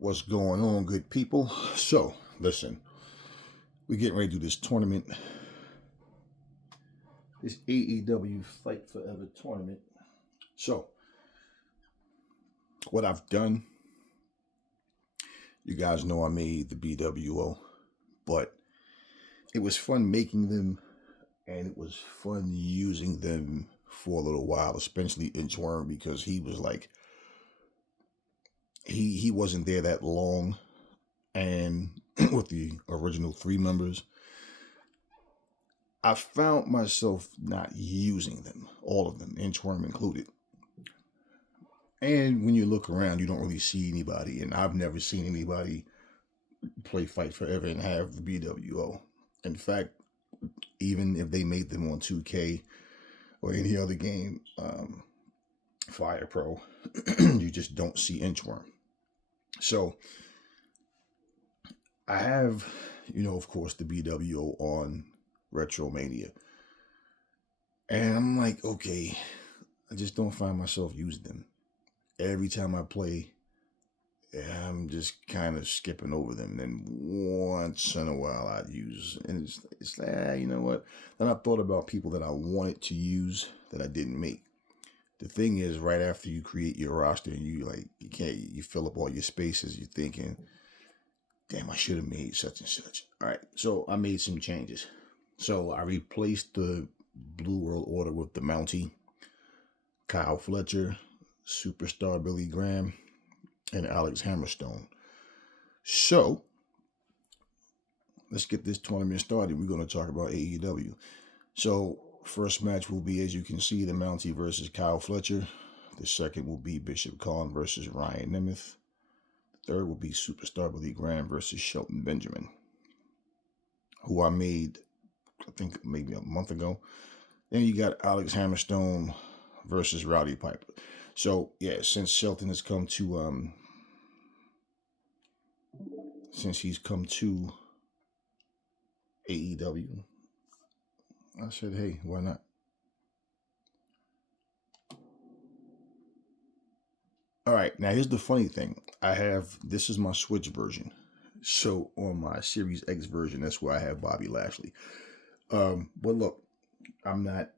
What's going on, good people? So, listen, we're getting ready to do this tournament. This AEW Fight Forever tournament. So, what I've done, you guys know I made the BWO, but it was fun making them, and it was fun using them for a little while, especially Inchworm, because he was like, he wasn't there that long, and with the original 3 members, I found myself not using them, all of them, Inchworm included. And when you look around, you don't really see anybody, and I've never seen anybody play Fight Forever and have the BWO. In fact, even if they made them on 2K or any other game, Fire Pro, you just don't see Inchworm. So I have, of course, the BWO on Retromania. And I'm like, okay, I just don't find myself using them. Every time I play, I'm just kind of skipping over them. And then once in a while I'd use, and it's like, you know what? Then I thought about people that I wanted to use that I didn't make. The thing is, right after you create your roster and you fill up all your spaces, you're thinking, damn, I should have made such and such. All right, so I made some changes. So I replaced the Blue World Order with the Mountie, Kyle Fletcher, Superstar Billy Graham, and Alex Hammerstone. So let's get this tournament started. We're going to talk about AEW. So first match will be, as you can see, the Mountie versus Kyle Fletcher. The second will be Bishop Khan versus Ryan Nemeth. The third will be Superstar Billy Graham versus Shelton Benjamin, who I made, I think, maybe a month ago. Then you got Alex Hammerstone versus Rowdy Piper. So, yeah, since Shelton has come to, since he's come to AEW, I said, hey, why not? All right, now here's the funny thing. This is my Switch version. So on my Series X version, that's where I have Bobby Lashley. But look, I'm not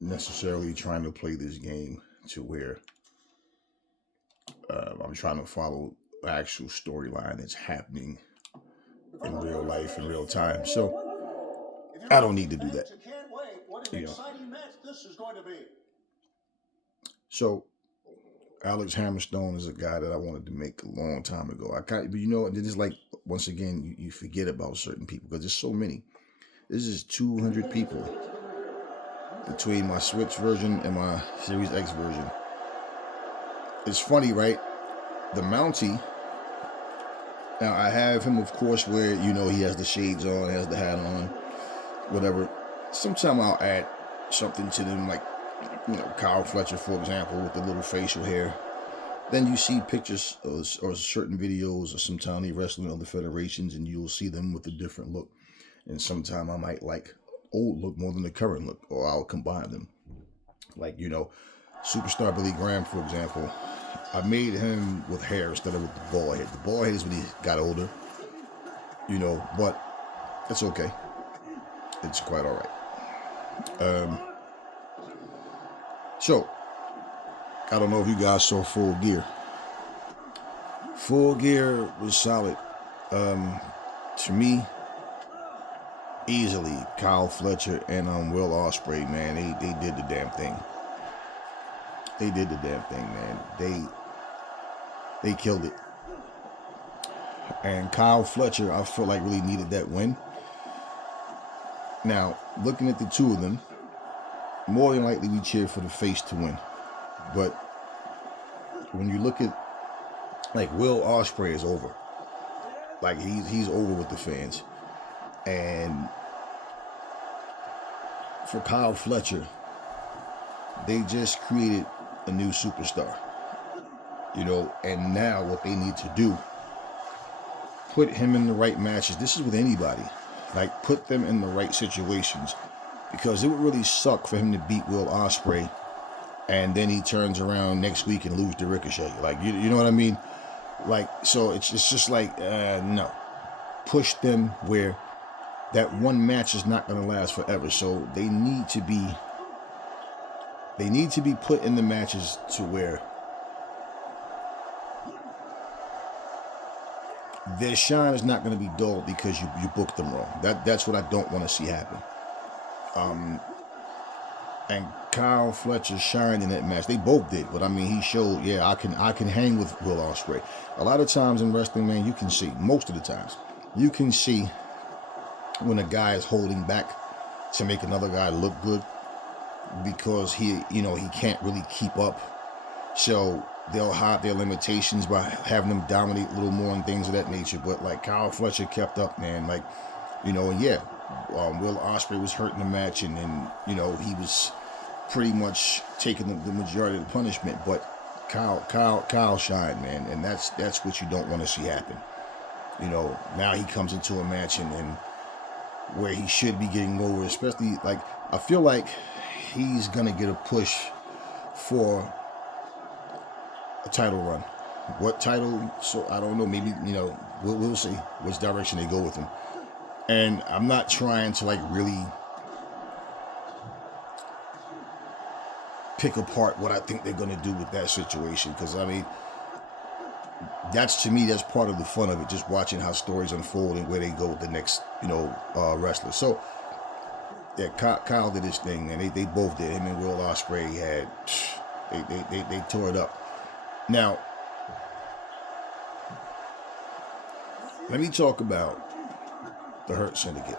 necessarily trying to play this game to where I'm trying to follow the actual storyline that's happening in real life, in real time. So I don't need to do that. So Alex Hammerstone is a guy that I wanted to make a long time ago. But it's like, once again, you forget about certain people because there's so many. This is 200 people between my Switch version and my Series X version. It's funny, right? The Mountie. Now I have him, of course, where he has the shades on, has the hat on, whatever. Sometimes I'll add something to them, like Kyle Fletcher, for example, with the little facial hair. Then you see pictures or certain videos of some tiny wrestling on the federations, and you'll see them with a different look. And sometimes I might like old look more than the current look, or I'll combine them. Like, Superstar Billy Graham, for example, I made him with hair instead of with the bald head. The bald head is when he got older, but it's okay. It's quite all right. So, I don't know if you guys saw Full Gear. Full Gear was solid. To me, easily, Kyle Fletcher and Will Ospreay, man, they did the damn thing. They did the damn thing, man. They killed it. And Kyle Fletcher, I feel like, really needed that win. Now, looking at the two of them, more than likely we cheer for the face to win. But when you look at, like, Will Ospreay is over. Like, he's over with the fans. And for Kyle Fletcher, they just created a new superstar. And now what they need to do, put him in the right matches. This is with anybody. Like, put them in the right situations. Because it would really suck for him to beat Will Ospreay and then he turns around next week and lose to Ricochet. Like, you know what I mean? Like, so it's just like, no. Push them where that one match is not going to last forever. So they need to be put in the matches to where their shine is not going to be dulled because you booked them wrong. That's what I don't want to see happen. And Kyle Fletcher shined in that match. They both did, but I mean, he showed, yeah, I can hang with Will Ospreay. A lot of times in wrestling, man, you can see, most of the times, you can see when a guy is holding back to make another guy look good because he can't really keep up. So they'll hide their limitations by having them dominate a little more and things of that nature. But like Kyle Fletcher kept up, man. Like, and yeah, Will Ospreay was hurt in the match, and he was pretty much taking the majority of the punishment. But Kyle shined, man, and that's what you don't want to see happen. Now he comes into a match and where he should be getting over, especially like I feel like he's gonna get a push for a title run. What title? So I don't know. Maybe we'll see which direction they go with him. And I'm not trying to like really pick apart what I think they're gonna do with that situation, because I mean, to me that's part of the fun of it, just watching how stories unfold and where they go with the next wrestler. So yeah, Kyle did his thing, and they both did. Him and Will Ospreay they tore it up. Now let me talk about the Hurt Syndicate,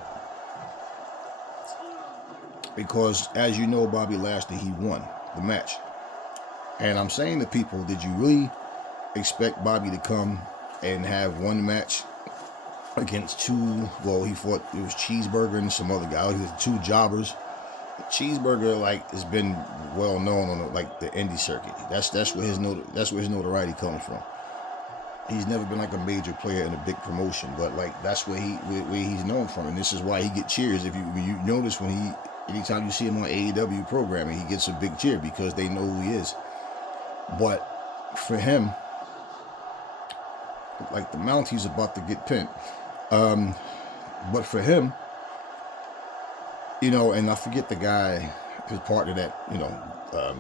because as you know, Bobby Lashley, he won the match, and I'm saying to people, did you really expect Bobby to come and have one match against two? Well, he fought, it was Cheeseburger and some other guy. He was two jobbers. Cheeseburger has been well known on the indie circuit. That's where his notoriety comes from. He's never been like a major player in a big promotion, but like that's where he's known from, and this is why he get cheers. If you notice, anytime you see him on AEW programming, he gets a big cheer because they know who he is. But for him, like the Mounties about to get pinned. But for him, and I forget the guy, his partner that,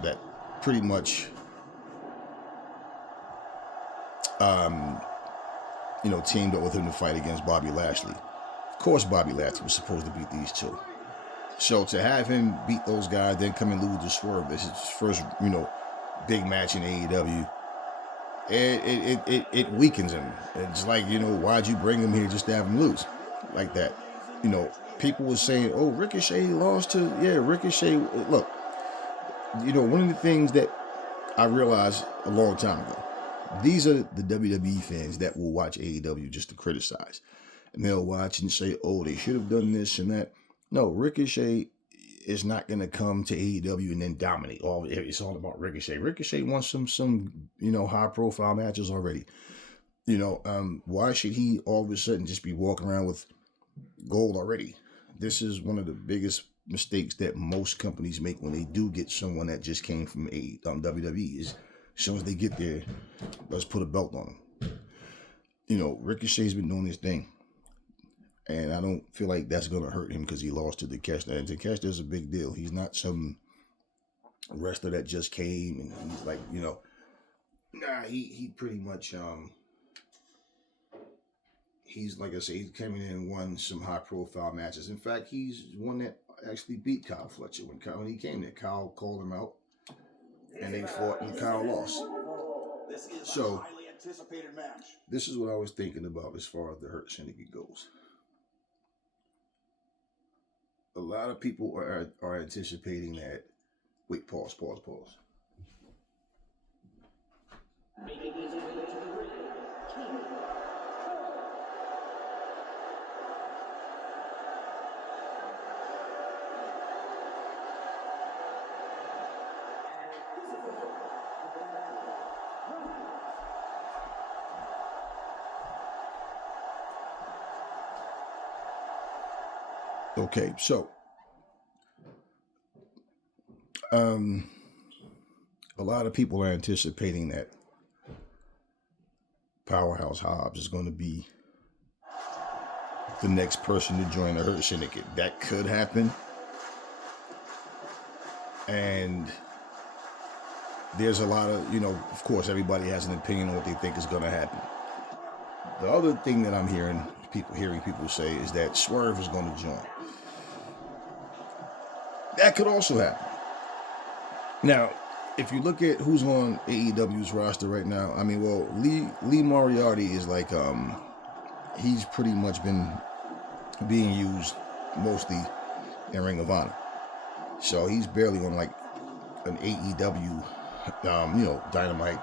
that pretty much, teamed up with him to fight against Bobby Lashley. Of course, Bobby Lashley was supposed to beat these two. So to have him beat those guys, then come and lose to Swerve, this is his first, big match in AEW. It weakens him. It's like, why'd you bring him here just to have him lose like that? People were saying, oh, Ricochet lost to, Ricochet. Look, one of the things that I realized a long time ago, these are the WWE fans that will watch AEW just to criticize. And they'll watch and say, oh, they should have done this and that. No, Ricochet is not going to come to AEW and then dominate. It's all about Ricochet. Ricochet wants some high profile matches already. Why should he all of a sudden just be walking around with gold already? This is one of the biggest mistakes that most companies make when they do get someone that just came from WWE. Is as soon as they get there, let's put a belt on them. Ricochet's been doing his thing. And I don't feel like that's going to hurt him because he lost to Takeshita. And Takeshita's a big deal. He's not some wrestler that just came and he's like, he pretty much, he's, like I say, he's coming in and won some high profile matches. In fact, he's one that actually beat Kyle Fletcher when he came there. Kyle called him out and they fought and Kyle lost. So this is what I was thinking about as far as the Hurt Syndicate goes. A lot of people are anticipating that. Wait, pause. Okay, so a lot of people are anticipating that Powerhouse Hobbs is going to be the next person to join the Hurt Syndicate. That could happen. And there's a lot of, of course, everybody has an opinion on what they think is going to happen. The other thing that I'm hearing people say is that Swerve is going to join. That could also happen. Now, if you look at who's on AEW's roster right now, Lee Moriarty is like, he's pretty much been being used mostly in Ring of Honor. So he's barely on like an AEW, Dynamite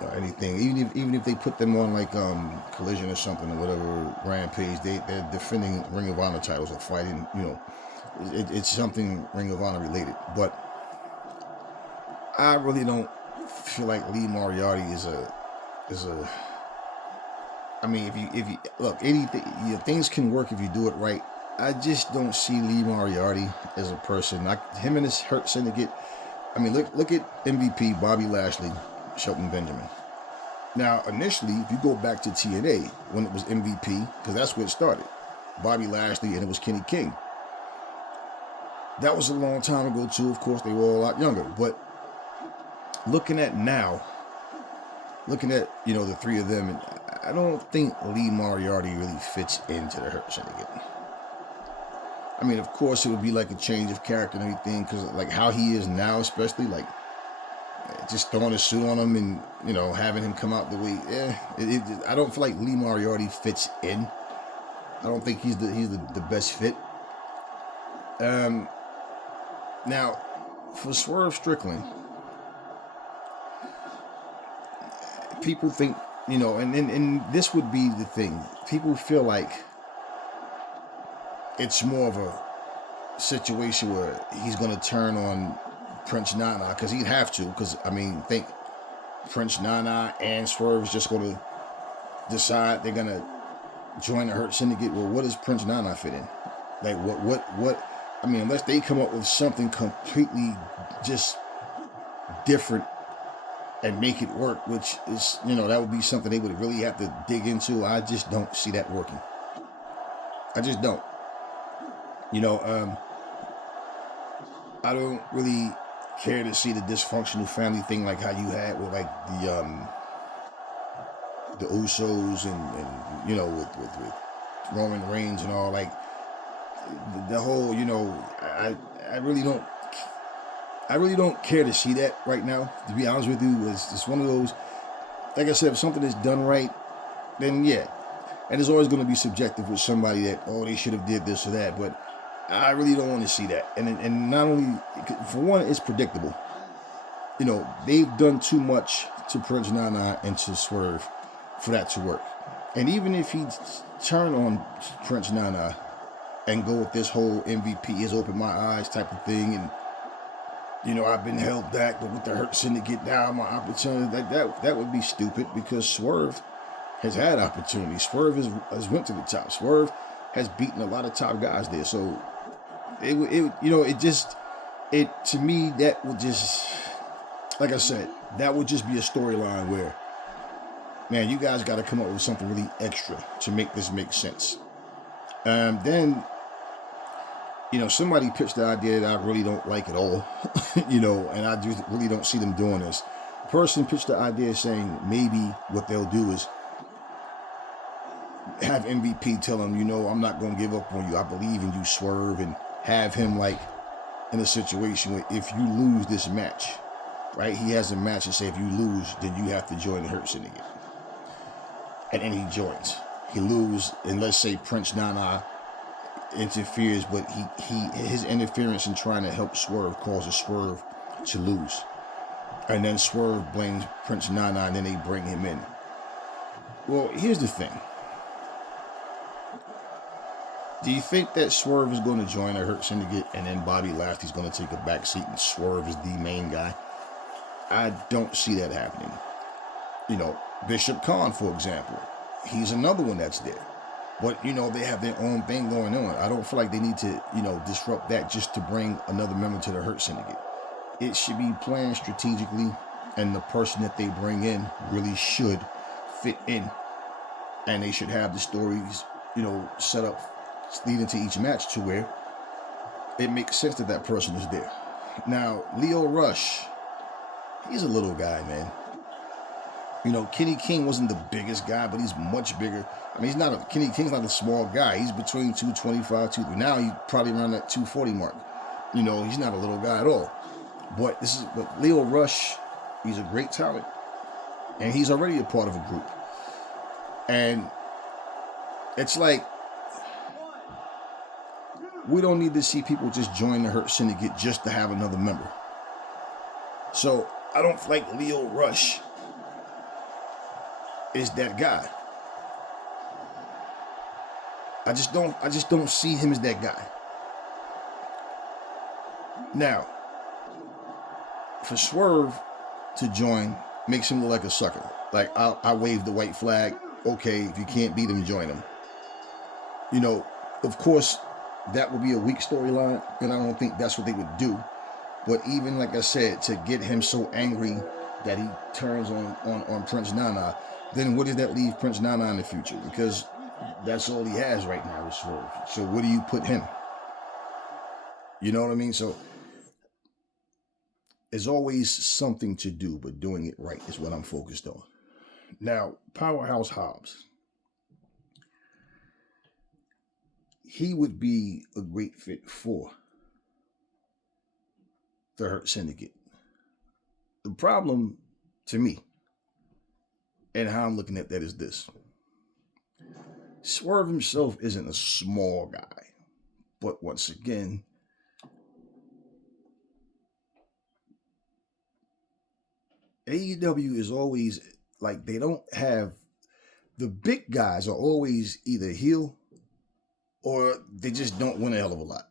or anything. Even if they put them on like Collision or something or whatever, Rampage, they're defending Ring of Honor titles or fighting. It's something Ring of Honor related. But I really don't feel like Lee Moriarty is a. I mean, if you look, anything, things can work if you do it right. I just don't see Lee Moriarty as a person. Him and his Hurt Syndicate. I mean, look at MVP, Bobby Lashley, Shelton Benjamin. Now, initially, if you go back to TNA, when it was MVP, because that's where it started, Bobby Lashley, and it was Kenny King. That was a long time ago, too. Of course, they were all a lot younger. But looking at now, the three of them, I don't think Lee Moriarty really fits into the Hurt Syndicate. I mean, of course, it would be like a change of character and everything, because like how he is now, especially like just throwing a suit on him and having him come out the way. I don't feel like Lee Moriarty fits in. I don't think he's the best fit. Now, for Swerve Strickland, people think and this would be the thing. People feel like it's more of a situation where he's going to turn on Prince Nana, because he'd have to, because, think Prince Nana and Swerve is just going to decide they're going to join the Hurt Syndicate. Well, what does Prince Nana fit in? Like, what, unless they come up with something completely just different and make it work, which is, that would be something they would really have to dig into. I just don't see that working. I just don't. I don't really care to see the dysfunctional family thing like how you had with like the Usos and with Roman Reigns and all, like the whole, I really don't care to see that right now, to be honest with you. It's one of those, like I said, if something is done right, then yeah. And it's always going to be subjective with somebody that, they should have did this or that, but I really don't want to see that. And not only, for one, it's predictable. They've done too much to Prince Nana and to Swerve for that to work. And even if he turn on Prince Nana and go with this whole MVP has opened my eyes type of thing, and I've been held back, but with the Hurt Syndicate now, my opportunity, that would be stupid, because Swerve has had opportunities. Swerve has went to the top. Swerve has beaten a lot of top guys there. So to me, that would just, like I said, that would just be a storyline where, man, you guys got to come up with something really extra to make this make sense. Then, somebody pitched the idea that I really don't like at all, and I just really don't see them doing this. The person pitched the idea saying maybe what they'll do is have MVP tell him, I'm not going to give up on you. I believe in you, Swerve, and have him like in a situation where if you lose this match, right? He has a match and say, if you lose, then you have to join the Hurt Syndicate. And then he joins. He loses, and let's say Prince Nana interferes, but his interference in trying to help Swerve causes Swerve to lose. And then Swerve blames Prince Nana, and then they bring him in. Well, here's the thing. Do you think that Swerve is going to join the Hurt Syndicate and then Bobby Lashley's going to take a back seat and Swerve is the main guy? I don't see that happening. Bishop Khan, for example, he's another one that's there. But, they have their own thing going on. I don't feel like they need to, disrupt that just to bring another member to the Hurt Syndicate. It should be planned strategically, and the person that they bring in really should fit in, and they should have the stories, set up leading to each match to where it makes sense that that person is there. Now, Lio Rush, he's a little guy, man. Kenny King wasn't the biggest guy, but he's much bigger. I mean, Kenny King's not a small guy. He's between 225, 230. Now he's probably around that 240 mark. He's not a little guy at all. But Lio Rush, he's a great talent. And he's already a part of a group. And it's like, we don't need to see people just join the Hurt Syndicate just to have another member. So I don't like Lio Rush is that guy. I just don't see him as that guy. Now, for Swerve to join makes him look like a sucker. Like, I wave the white flag. Okay, if you can't beat him, join him. Of course, that would be a weak storyline, and I don't think that's what they would do. But even, like I said, to get him so angry that he turns on Prince Nana, then what does that leave Prince Nana in the future? Because that's all he has right now is Swerve. So where do you put him? You know what I mean? So there's always something to do, but doing it right is what I'm focused on. Now, Powerhouse Hobbs. He would be a great fit for the Hurt Syndicate. The problem to me and how I'm looking at that is this. Swerve himself isn't a small guy. But once again, AEW is always like, they don't have, the big guys are always either heel or they just don't win a hell of a lot.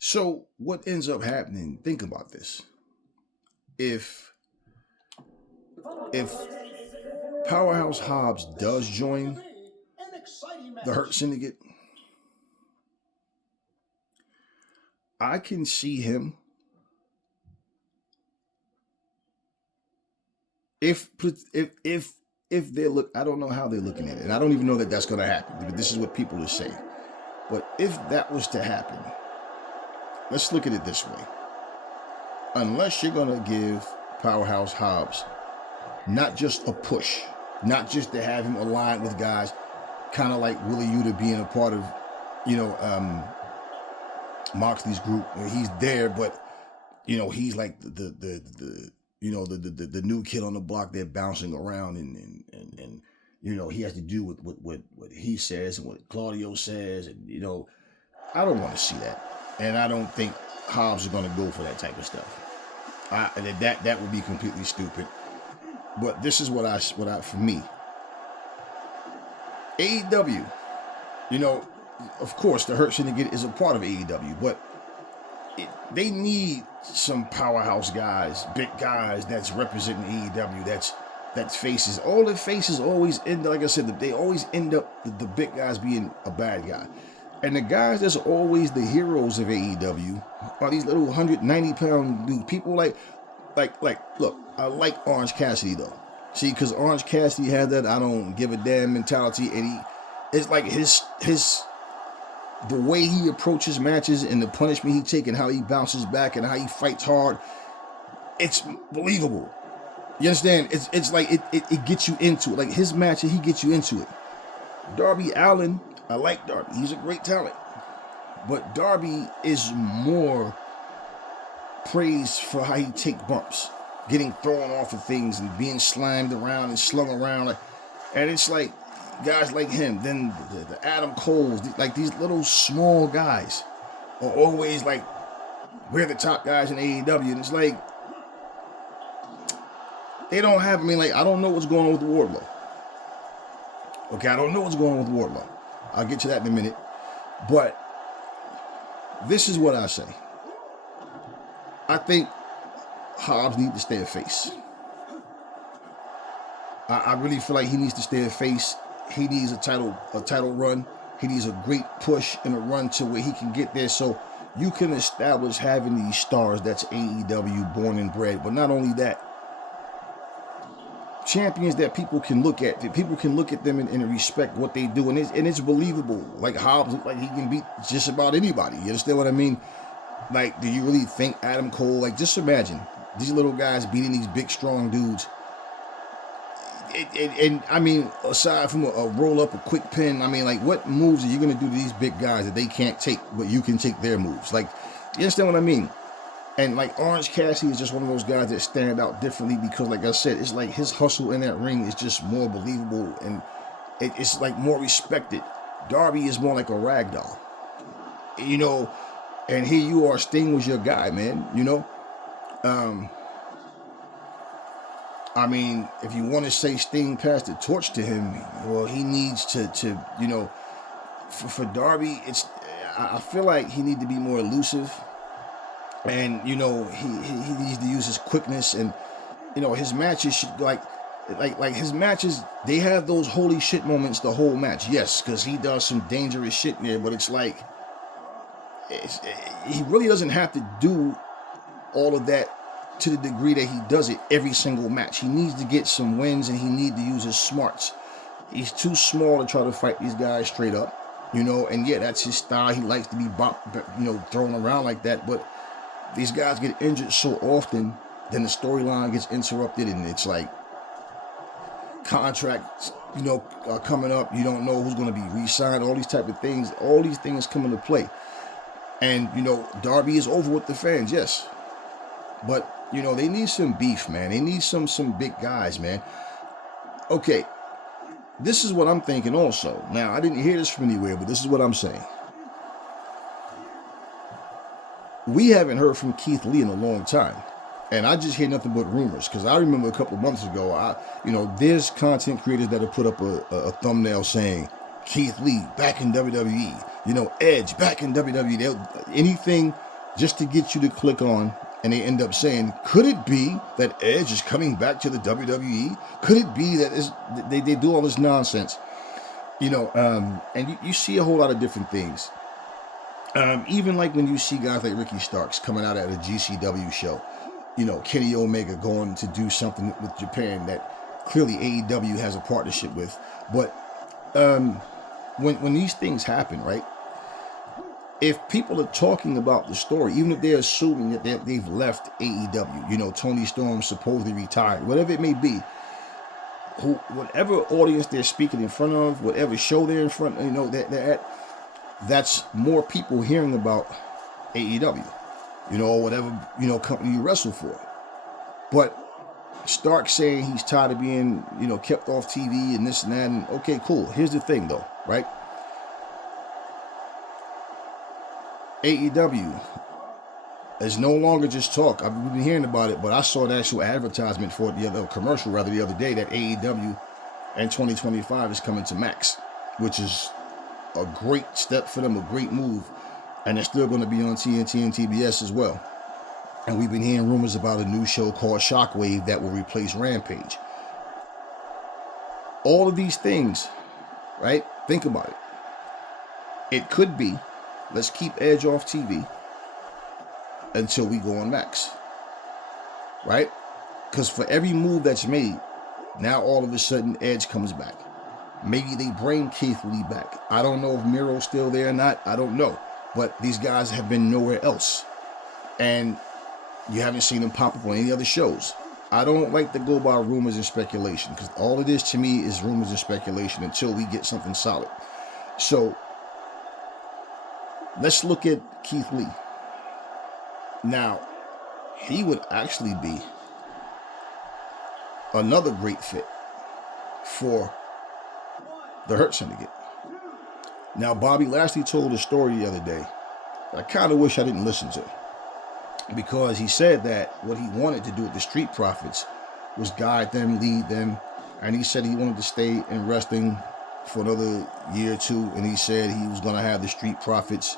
So what ends up happening, think about this. If Powerhouse Hobbs does join the Hurt Syndicate, I can see him, if they look, I don't know how they're looking at it, and I don't even know that that's going to happen, but this is what people are saying. But if that was to happen, let's look at it this way. Unless you're going to give Powerhouse Hobbs not just a push, not just to have him aligned with guys, kind of like Willie Yuta being a part of, Moxley's group, where he's there, but he's like the new kid on the block there bouncing around, and he has to do with what he says and what Claudio says, and I don't want to see that, and I don't think Hobbs is going to go for that type of stuff. That would be completely stupid. But this is what I for me, AEW, of course the Hurt Syndicate is a part of AEW, but they need some powerhouse guys, big guys that's representing AEW, that's faces. All the faces always end up, like I said, they always end up the big guys being a bad guy. And the guys that's always the heroes of AEW are these little 190-pound dudes. People like, look, I like Orange Cassidy though. See, because Orange Cassidy had that I don't give a damn mentality, and it's like the way he approaches matches and the punishment he takes and how he bounces back and how he fights hard, it's believable. You understand? It's like it gets you into it. Like his match, he gets you into it. Darby Allin, I like Darby. He's a great talent. But Darby is more praised for how he takes bumps, getting thrown off of things and being slammed around and slung around. And it's like guys like him, then the Adam Coles, like these little small guys are always like, we're the top guys in AEW. And it's like, they don't have, I don't know what's going on with Wardlow. Okay, I don't know what's going on with Wardlow. I'll get to that in a minute. But this is what I say. I think Hobbs needs to stay a face. I really feel like he needs to stay a face. He needs a title run. He needs a great push and a run to where he can get there, so you can establish having these stars that's AEW born and bred. But not only that, champions that people can look at. That people can look at them and respect what they do, and it's believable. Like Hobbs, like he can beat just about anybody. You understand what I mean? Like, do you really think Adam Cole? Like, just imagine these little guys beating these big, strong dudes. And I mean, aside from a roll up, a quick pin, I mean, like, what moves are you going to do to these big guys that they can't take, but you can take their moves? Like, you understand what I mean? And like Orange Cassidy is just one of those guys that stand out differently because, like I said, it's like his hustle in that ring is just more believable and it's like more respected. Darby is more like a rag doll, you know. And here you are, Sting was your guy, man. You know. I mean, if you want to say Sting passed the torch to him, well, he needs to you know, for Darby, I feel like he needs to be more elusive. And, you know, he needs to use his quickness and, you know, his matches should, like his matches, they have those holy shit moments the whole match. Yes, because he does some dangerous shit in there, but it's like, he really doesn't have to do all of that to the degree that he does it every single match. He needs to get some wins and he needs to use his smarts. He's too small to try to fight these guys straight up, you know, and yeah, that's his style. He likes to be, thrown around like that, but these guys get injured so often, then the storyline gets interrupted, and it's like contracts, you know, are coming up. You don't know who's going to be re-signed. All these type of things. All these things come into play, and you know, Darby is over with the fans, yes, but you know, they need some beef, man. They need some big guys, man. Okay, this is what I'm thinking. Also, now I didn't hear this from anywhere, but this is what I'm saying. We haven't heard from Keith Lee in a long time. And I just hear nothing but rumors. Because I remember a couple of months ago, there's content creators that have put up a thumbnail saying, Keith Lee back in WWE. You know, Edge back in WWE. Anything just to get you to click on. And they end up saying, could it be that Edge is coming back to the WWE? Could it be that they do all this nonsense? You know, and you see a whole lot of different things. Even like when you see guys like Ricky Starks coming out at a GCW show, you know, Kenny Omega going to do something with Japan that clearly AEW has a partnership with. But when these things happen, right, if people are talking about the story, even if they're assuming that they've left AEW, you know, Tony Storm supposedly retired, whatever it may be, whatever audience they're speaking in front of, whatever show they're in front of, you know, they're at, that's more people hearing about AEW, you know, or whatever, you know, company you wrestle for. But Stark saying he's tired of being, you know, kept off TV and this and that. And okay, cool. Here's the thing, though, right? AEW is no longer just talk. I've been hearing about it, but I saw an actual advertisement for it, the other day that AEW in 2025 is coming to Max, which is a great step for them, a great move, and they're still going to be on TNT and TBS as well. And we've been hearing rumors about a new show called Shockwave that will replace Rampage. All of these things, right? Think about it. It could be, let's keep Edge off TV until we go on Max, right? Because for every move that's made, now all of a sudden Edge comes back. Maybe they bring Keith Lee back. I don't know if Miro's still there or not. I don't know. But these guys have been nowhere else. And you haven't seen them pop up on any other shows. I don't like to go by rumors and speculation because all it is to me is rumors and speculation until we get something solid. So let's look at Keith Lee. Now, he would actually be another great fit for the Hurt Syndicate. Now, Bobby Lashley told a story the other day that I kind of wish I didn't listen to, because he said that what he wanted to do with the Street Profits was guide them, lead them, and he said he wanted to stay in wrestling for another year or two, and he said he was going to have the Street Profits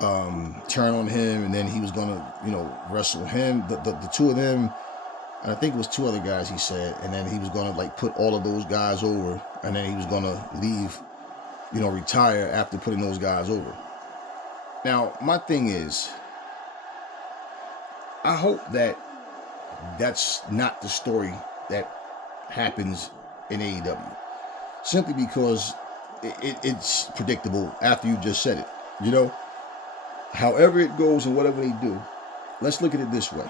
turn on him, and then he was going to, you know, wrestle him, the two of them. And I think it was two other guys, he said, and then he was going to like put all of those guys over, and then he was going to leave, you know, retire after putting those guys over. Now, my thing is, I hope that that's not the story that happens in AEW. Simply because it's predictable after you just said it. However it goes and whatever they do, let's look at it this way.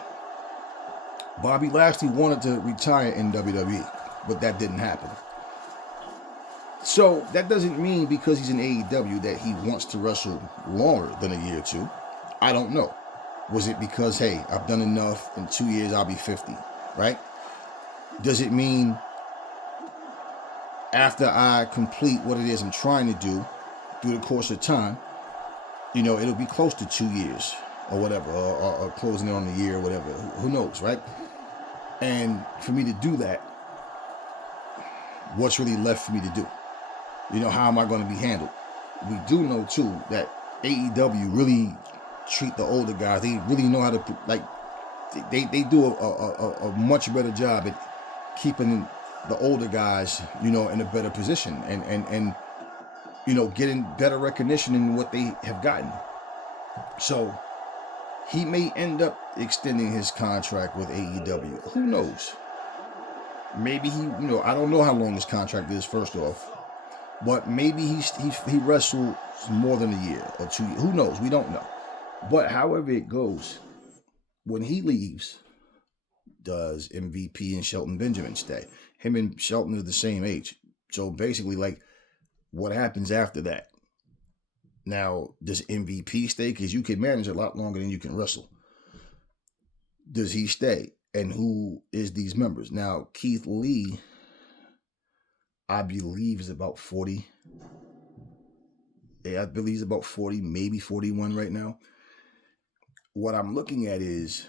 Bobby Lashley wanted to retire in WWE, but that didn't happen. So that doesn't mean because he's in AEW that he wants to wrestle longer than a year or two. I don't know. Was it because, hey, I've done enough, in 2 years I'll be 50, right? Does it mean after I complete what it is I'm trying to do through the course of time, it'll be close to 2 years or whatever, or closing in on a year or whatever. Who knows, right? And for me to do that, what's really left for me to do? How am I going to be handled? We do know, too, that AEW really treat the older guys. They really know how to, they do a much better job at keeping the older guys, in a better position and getting better recognition in what they have gotten. So he may end up extending his contract with AEW. Who knows? Maybe he, I don't know how long his contract is, first off. But maybe he wrestled more than a year or 2 years. Who knows? We don't know. But however it goes, when he leaves, does MVP and Shelton Benjamin stay? Him and Shelton are the same age. So basically, what happens after that? Now, does MVP stay? Because you can manage a lot longer than you can wrestle. Does he stay? And who is these members? Now, Keith Lee, I believe, is about 40. Yeah, I believe he's about 40, maybe 41 right now. What I'm looking at is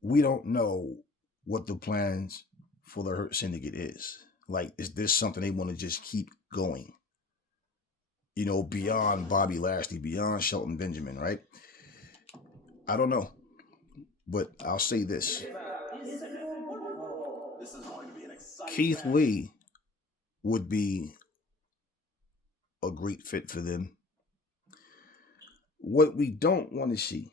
we don't know what the plans for the Hurt Syndicate is. Is this something they want to just keep going? Beyond Bobby Lashley, beyond Shelton Benjamin, right? I don't know. But I'll say this. Keith Lee would be a great fit for them. What we don't want to see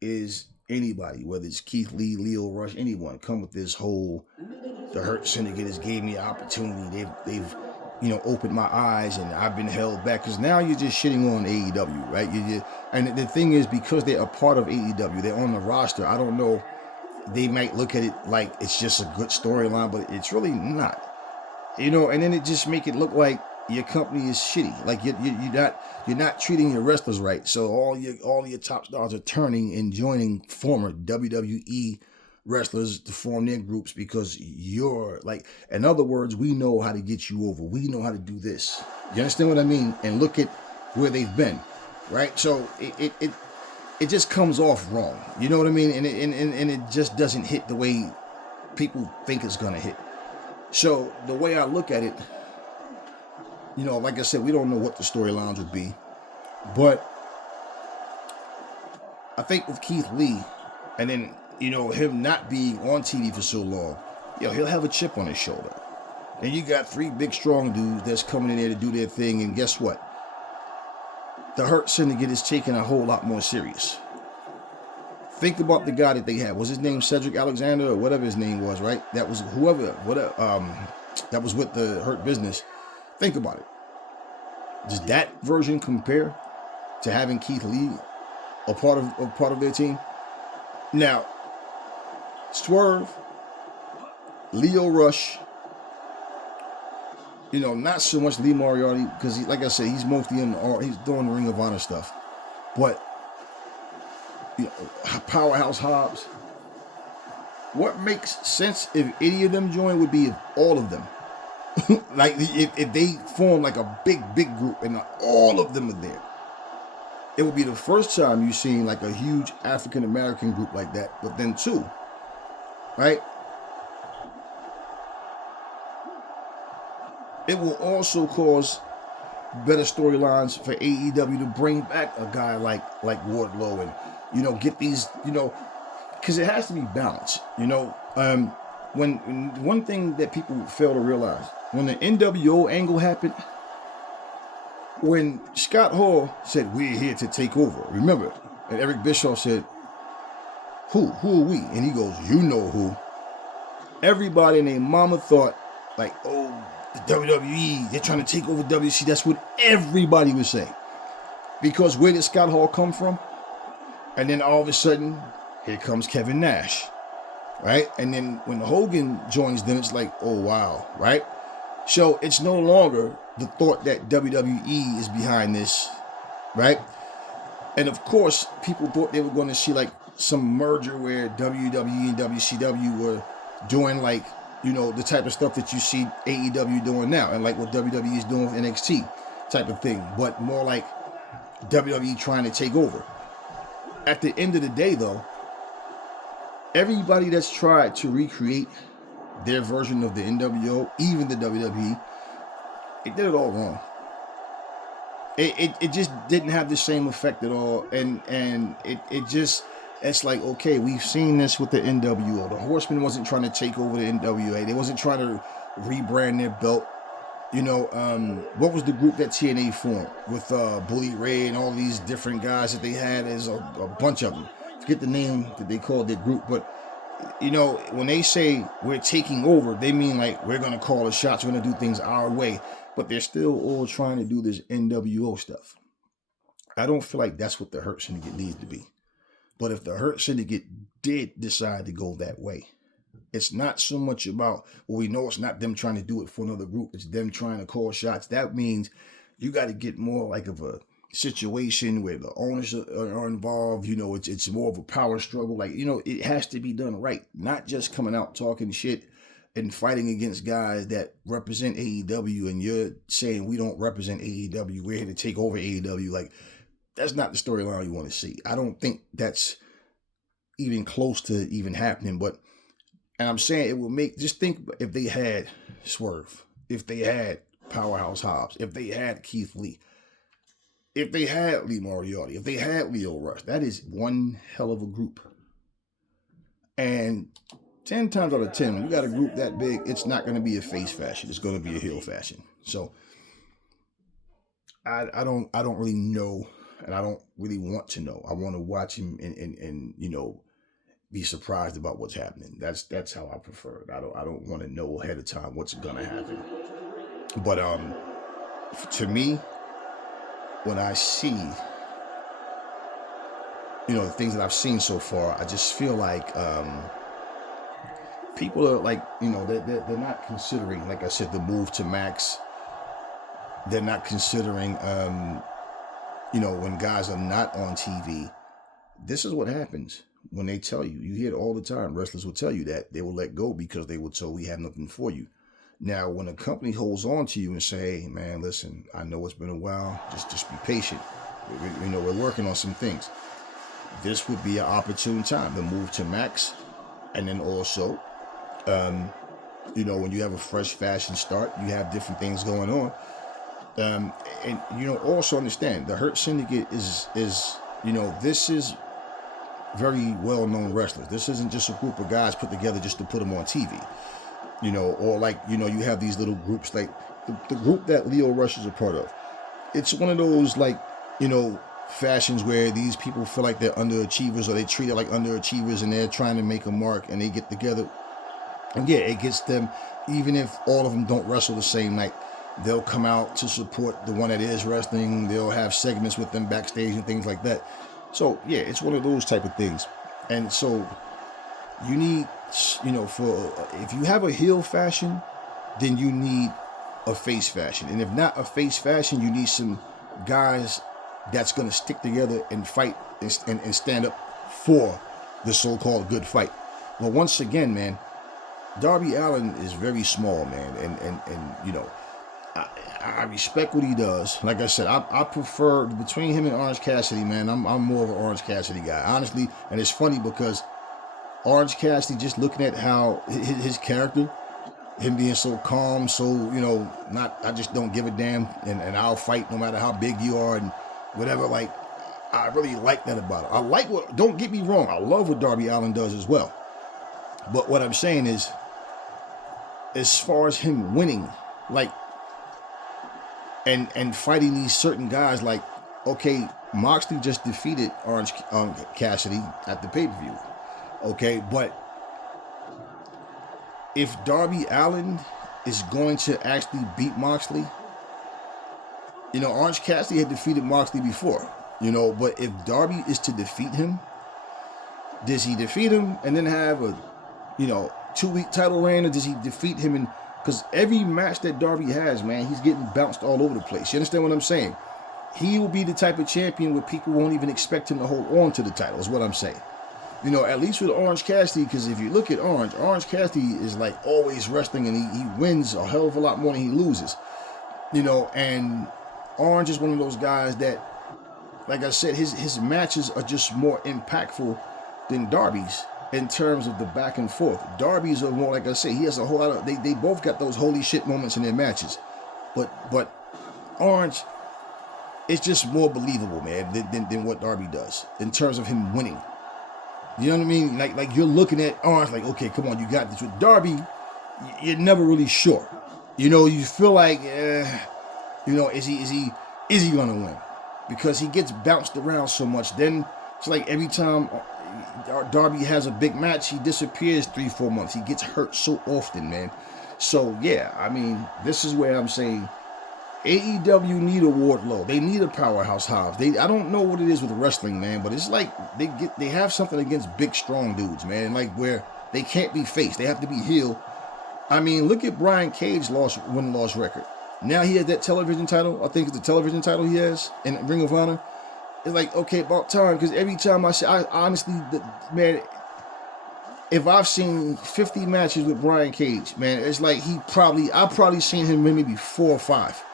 is anybody, whether it's Keith Lee, Leo Rush, anyone, come with this whole, the Hurt Syndicate has gave me an opportunity. They've opened my eyes and I've been held back. Because now you're just shitting on AEW, right? And the thing is, because they're a part of AEW, they're on the roster, I don't know, they might look at it like it's just a good storyline, but it's really not. And then it just make it look like your company is shitty. You're not treating your wrestlers right. So all your top stars are turning and joining former WWE wrestlers to form their groups because you're in other words, we know how to get you over. We know how to do this. You understand what I mean? And look at where they've been, right? So it just comes off wrong. You know what I mean? And it just doesn't hit the way people think it's gonna hit. So the way I look at it, like I said, we don't know what the storylines would be, but I think with Keith Lee, and then him not being on TV for so long, he'll have a chip on his shoulder. And you got 3 big strong dudes that's coming in there to do their thing, and guess what? The Hurt Syndicate is taken a whole lot more serious. Think about the guy that they had. Was his name Cedric Alexander or whatever his name was, right? That was that was with the Hurt Business. Think about it. Does that version compare to having Keith Lee a part of their team? Now, Swerve, Leo Rush, not so much Lee Moriarty because, like I said, he's mostly he's doing the Ring of Honor stuff. But Powerhouse Hobbs. What makes sense if any of them join would be if all of them. if they form a big group and all of them are there. It would be the first time you've seen a huge African American group like that, but then 2, right? It will also cause better storylines for AEW to bring back a guy like Wardlow and get these because it has to be balanced. When one thing that people fail to realize, when the NWO angle happened, when Scott Hall said, "We're here to take over," remember? And Eric Bischoff said, Who are we? And he goes, you know who. Everybody and their mama thought, like, oh, the WWE, they're trying to take over WC. That's what everybody was saying. Because where did Scott Hall come from? And then all of a sudden, here comes Kevin Nash, right? And then when Hogan joins them, it's like, oh, wow, right? So it's no longer the thought that WWE is behind this, right? And of course, people thought they were going to see like some merger where WWE and WCW were doing like, you know, the type of stuff that you see AEW doing now, and like what WWE is doing with NXT type of thing, but more like WWE trying to take over. At the end of the day, though, everybody that's tried to recreate their version of the NWO, even the WWE, it did it all wrong. It just didn't have the same effect at all, and it's like, okay, we've seen this with the NWO. The Horsemen wasn't trying to take over the NWA. They wasn't trying to rebrand their belt. You know, what was the group that TNA formed with Bully Ray and all these different guys that they had? There's a bunch of them. Forget the name that they called their group, but you know, when they say we're taking over, they mean like we're gonna call the shots, we're gonna do things our way. But they're still all trying to do this NWO stuff. I don't feel like that's what the Hurt Syndicate needs to be. But if the Hurt Syndicate did decide to go that way, it's not so much about, well, we know it's not them trying to do it for another group. It's them trying to call shots. That means you got to get more like of a situation where the owners are involved. You know, it's more of a power struggle. Like, you know, it has to be done right. Not just coming out talking shit and fighting against guys that represent AEW, and you're saying we don't represent AEW, we're here to take over AEW. Like, that's not the storyline you want to see. I don't think that's even close to even happening. But, and I'm saying it will make, just think if they had Swerve, if they had Powerhouse Hobbs, if they had Keith Lee, if they had Lee Moriarty, if they had Leo Rush, that is one hell of a group. And 10 times out of 10, when you got a group that big, it's not going to be a face fashion. It's going to be a heel fashion. So I don't really know, and I don't really want to know. I want to watch him and you know, be surprised about what's happening. That's how I prefer it. I don't want to know ahead of time what's going to happen. But to me, when I see, you know, the things that I've seen so far, I just feel like people are like, you know, they're not considering, like I said, the move to Max. They're not considering, you know, when guys are not on TV. This is what happens when they tell you. You hear it all the time. Wrestlers will tell you that they will let go because they were told we have nothing for you. Now, when a company holds on to you and say, hey, man, listen, I know it's been a while. Just be patient. You know, we're working on some things. This would be an opportune time to move to Max. And then also, you know, when you have a fresh fashion start, you have different things going on. And, you know, also understand the Hurt Syndicate is, you know, this is very well-known wrestlers. This isn't just a group of guys put together just to put them on TV. You know, or like, you know, you have these little groups like the group that Leo Rush is a part of. It's one of those, like, you know, fashions where these people feel like they're underachievers, or they treat it like underachievers, and they're trying to make a mark, and they get together. And yeah, it gets them, even if all of them don't wrestle the same night, they'll come out to support the one that is wrestling. They'll have segments with them backstage and things like that. So yeah, it's one of those type of things. And so you need, you know, if you have a heel fashion, then you need a face fashion. And if not a face fashion, you need some guys that's going to stick together and fight and stand up for the so-called good fight. Well, once again, man, Darby Allin is very small, man. And you know, I respect what he does. Like I said, I prefer, between him and Orange Cassidy, man, I'm more of an Orange Cassidy guy, honestly. And it's funny because Orange Cassidy, just looking at how his character, him being so calm, so, you know, I just don't give a damn, and I'll fight no matter how big you are and whatever. Like, I really like that about it. I like don't get me wrong, I love what Darby Allin does as well. But what I'm saying is, as far as him winning, like, and fighting these certain guys, like, okay, Moxley just defeated Orange Cassidy at the pay-per-view. Okay, but if Darby Allin is going to actually beat Moxley, Orange Cassidy had defeated Moxley before, but if Darby is to defeat him, does he defeat him and then have a, 2-week title reign, or does he defeat him? And because every match that Darby has, man, he's getting bounced all over the place. You understand what I'm saying? He will be the type of champion where people won't even expect him to hold on to the title, is what I'm saying. At least with Orange Cassidy, because if you look at Orange Cassidy is like always wrestling, and he wins a hell of a lot more than he loses. And Orange is one of those guys that, like I said, his matches are just more impactful than Darby's in terms of the back and forth. Darby's are more, like I say, he has a whole lot of, they both got those holy shit moments in their matches. But Orange, it's just more believable, man, than what Darby does in terms of him winning. You know what I mean? Like you're looking at Orange like, okay, come on, you got this. With Darby, you're never really sure. You feel like, is he gonna win? Because he gets bounced around so much. Then it's like every time Darby has a big match, he disappears 3-4 months. He gets hurt so often, man. So yeah, I mean, this is where I'm saying AEW need a Wardlow. They need a Powerhouse Hobbs. I don't know what it is with wrestling, man, but it's like they have something against big, strong dudes, man. Like where they can't be faced. They have to be healed. I mean, look at Brian Cage win-loss record. Now he has that television title. I think it's the television title he has in Ring of Honor. It's like, okay, about time, because every time I honestly, man, if I've seen 50 matches with Brian Cage, man, it's like I've probably seen him maybe 4 or 5.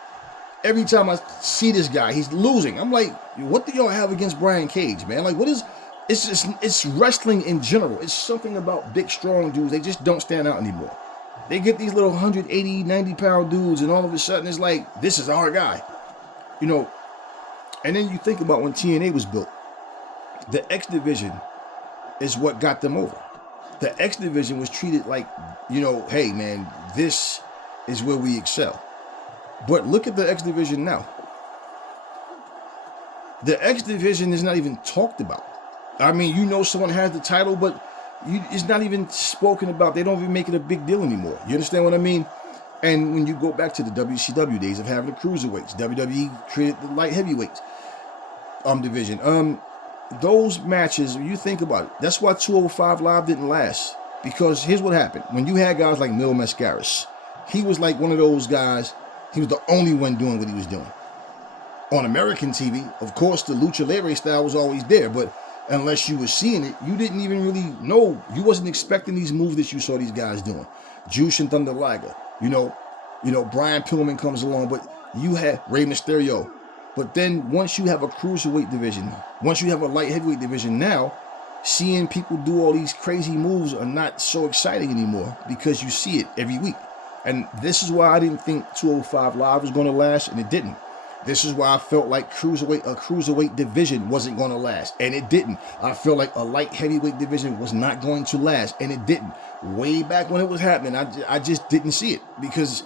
Every time I see this guy, he's losing. I'm like, what do y'all have against Brian Cage, man? Like, what is, it's wrestling in general. It's something about big, strong dudes. They just don't stand out anymore. They get these little 180, 90-pound dudes, and all of a sudden it's like, this is our guy. And then you think about when TNA was built, the X Division is what got them over. The X Division was treated like, hey, man, this is where we excel. But look at the X Division now. The X Division is not even talked about. I mean, someone has the title, but it's not even spoken about. They don't even make it a big deal anymore. You understand what I mean? And when you go back to the WCW days of having the cruiserweights, WWE created the light heavyweights division. Those matches, when you think about it, that's why 205 Live didn't last. Because here's what happened. When you had guys like Mil Mascaras, he was like one of those guys. He was the only one doing what he was doing. On American TV, of course, the Lucha Libre style was always there, but unless you were seeing it, you didn't even really know. You wasn't expecting these moves that you saw these guys doing. Juice and Thunder Liger, Brian Pillman comes along, but you had Rey Mysterio. But then once you have a cruiserweight division, once you have a light heavyweight division, now seeing people do all these crazy moves are not so exciting anymore because you see it every week. And this is why I didn't think 205 Live was going to last, and it didn't. This is why I felt like a cruiserweight division wasn't going to last, and it didn't. I felt like a light heavyweight division was not going to last, and it didn't. Way back when it was happening, I just didn't see it because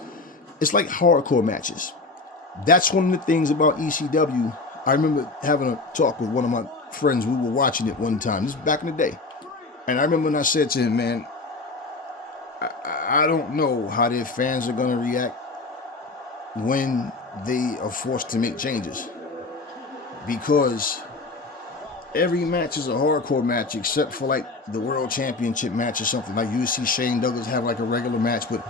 it's like hardcore matches. That's one of the things about ECW. I remember having a talk with one of my friends. We were watching it one time. This is back in the day. And I remember when I said to him, man, I don't know how their fans are going to react when they are forced to make changes. Because every match is a hardcore match except for like the World Championship match or something. Like you see Shane Douglas have like a regular match, but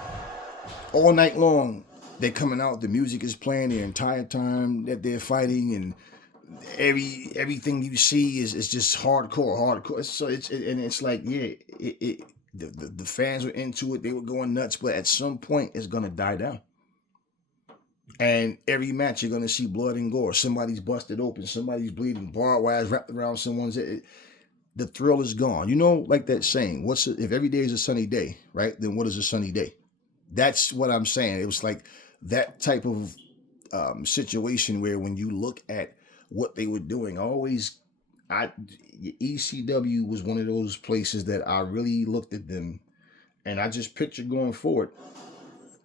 all night long they're coming out, the music is playing the entire time that they're fighting, and everything you see is just hardcore. So it's like, yeah, the fans were into it, they were going nuts, but at some point it's gonna die down. And every match you're gonna see blood and gore. Somebody's busted open, somebody's bleeding, barbed wires wrapped around someone's head. The thrill is gone. Like that saying, if every day is a sunny day, right? Then what is a sunny day? That's what I'm saying. It was like that type of situation where when you look at what they were doing, ECW was one of those places that I really looked at them, and I just pictured going forward,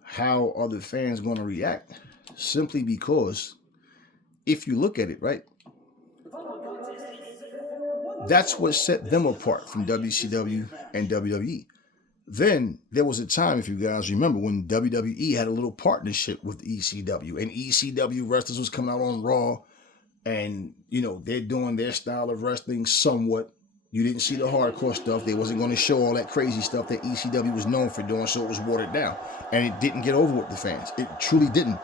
how are the fans going to react? Simply because if you look at it, right, That's what set them apart from WCW and WWE. Then there was a time, if you guys remember, when WWE had a little partnership with ECW, and ECW wrestlers was coming out on Raw, and they're doing their style of wrestling somewhat. You didn't see the hardcore stuff. They wasn't going to show all that crazy stuff that ECW was known for doing, so it was watered down, and it didn't get over with the fans. It truly didn't.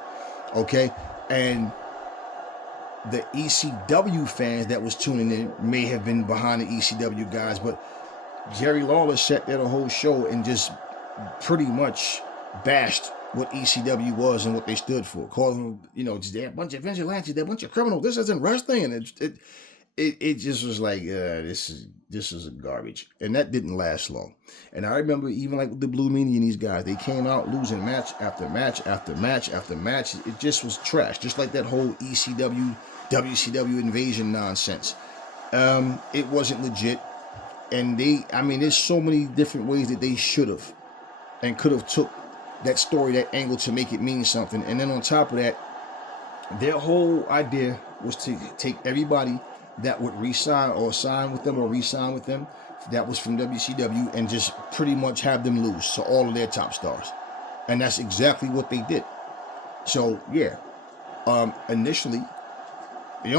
Okay, and the ECW fans that was tuning in may have been behind the ECW guys, but Jerry Lawler sat there the whole show and just pretty much bashed what ECW was and what they stood for, calling them, they're a bunch of vigilantes, they're a bunch of criminals. This isn't wrestling, and it just was like, this is garbage, and that didn't last long. And I remember even like with the Blue Meanie and these guys, they came out losing match after match after match after match. It just was trash, just like that whole ECW WCW invasion nonsense. It wasn't legit. And there's so many different ways that they should have and could have took that story, that angle, to make it mean something. And then on top of that, their whole idea was to take everybody that would re-sign or sign with them or re-sign with them that was from WCW and just pretty much have them lose to all of their top stars. And that's exactly what they did. So, yeah. Initially, the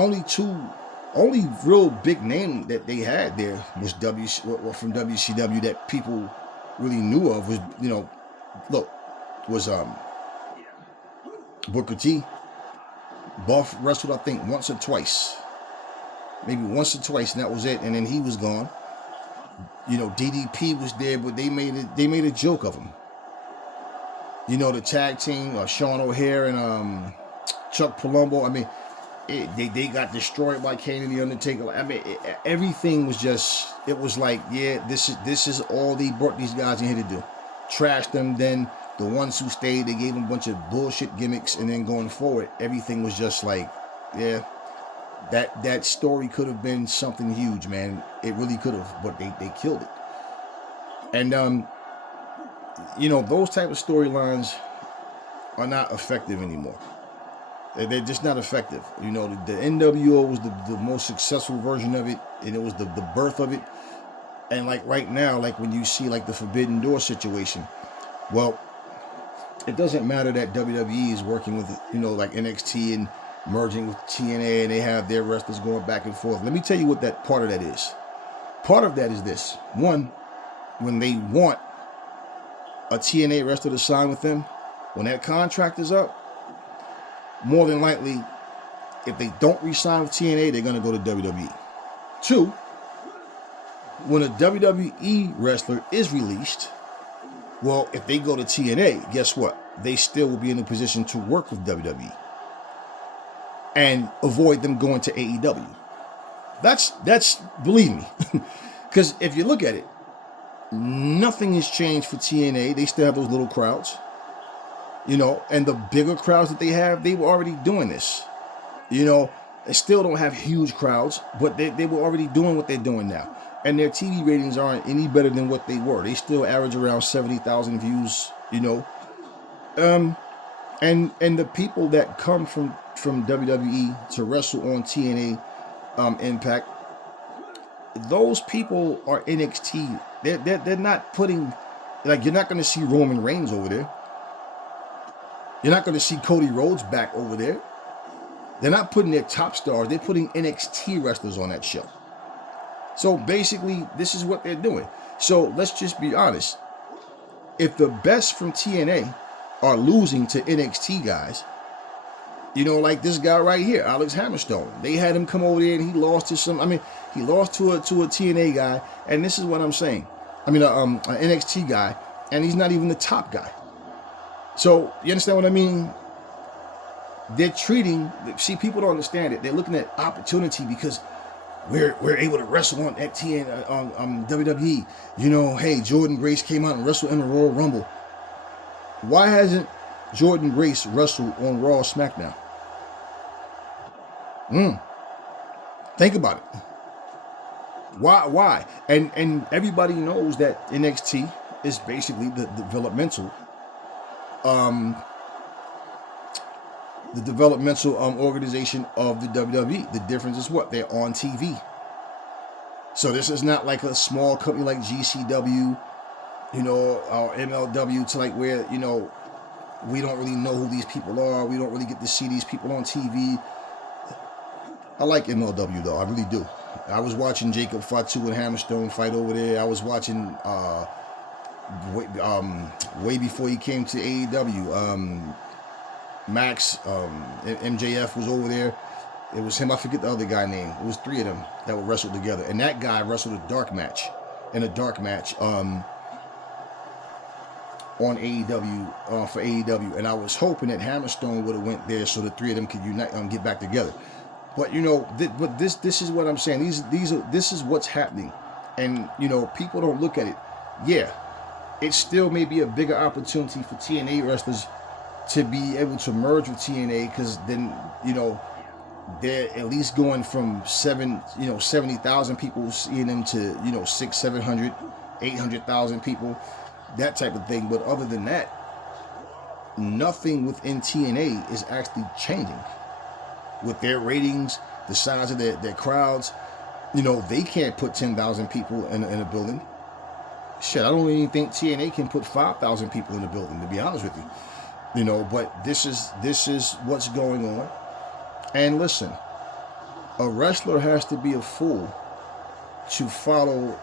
only real big name that they had there was from WCW that people really knew of was Booker T. Buff wrestled, I think, once or twice, and that was it. And then he was gone. DDP was there, but they made a joke of him. The tag team, Sean O'Hare and Chuck Palumbo. They got destroyed by Kane and the Undertaker. Everything was just, it was like, yeah, this is all they brought these guys in here to do. Trash them. Then the ones who stayed, they gave them a bunch of bullshit gimmicks, and then going forward, everything was just like, yeah, that story could have been something huge, man. It really could have, but they killed it. And those type of storylines are not effective anymore. They're just not effective. The NWO was the most successful version of it, and it was the birth of it. And like right now, like when you see like the Forbidden Door situation, well, it doesn't matter that WWE is working with, like NXT and merging with TNA, and they have their wrestlers going back and forth. Let me tell you what that part of that is. Part of that is this. One, when they want a TNA wrestler to sign with them, when that contract is up, more than likely, if they don't re-sign with TNA, they're going to go to WWE. Two, when a WWE wrestler is released, well, if they go to TNA, guess what? They still will be in a position to work with WWE and avoid them going to AEW. That's believe me. Because if you look at it, nothing has changed for TNA. They still have those little crowds. And the bigger crowds that they have, they were already doing this. They still don't have huge crowds, but they were already doing what they're doing now. And their TV ratings aren't any better than what they were. They still average around 70,000 views, And the people that come from WWE to wrestle on TNA Impact, those people are NXT. They're not putting, like, you're not going to see Roman Reigns over there. You're not going to see Cody Rhodes back over there. They're not putting their top stars. They're putting NXT wrestlers on that show. So basically, this is what they're doing. So let's just be honest. If the best from TNA are losing to NXT guys, like this guy right here, Alex Hammerstone. They had him come over there and he lost to he lost to a TNA guy. And this is what I'm saying. An NXT guy, and he's not even the top guy. So, you understand what I mean? They're treating, people don't understand it. They're looking at opportunity because we're able to wrestle on at WWE. Hey, Jordan Grace came out and wrestled in the Royal Rumble. Why hasn't Jordan Grace wrestled on Raw or SmackDown? Think about it. Why? And everybody knows that NXT is basically the developmental organization of the WWE. The difference is what? They're on TV. So this is not like a small company like GCW, you know, or MLW, to like where, you know, we don't really know who these people are. We don't really get to see these people on TV. I like MLW though, I really do. I was watching Jacob Fatu and Hammerstone fight over there. I was watching way before he came to AEW. Max, MJF was over there. It was him. I forget the other guy name. It was three of them that would wrestle together, and that guy wrestled a dark match on AEW for AEW, and I was hoping that Hammerstone would have went there so the three of them could unite, get back together. But you know, this is what I'm saying. This is what's happening, and you know, people don't look at it. Yeah, it still may be a bigger opportunity for TNA wrestlers to be able to merge with TNA, because then, you know, they're at least going from 70,000 people seeing them to, you know, 600, 700, 800,000 people, that type of thing. But other than that, nothing within TNA is actually changing. With their ratings, the size of their crowds, you know, they can't put 10,000 people in a building. Shit, I don't even think TNA can put 5,000 people in a building, to be honest with you. You know, but this is what's going on. And listen, a wrestler has to be a fool to follow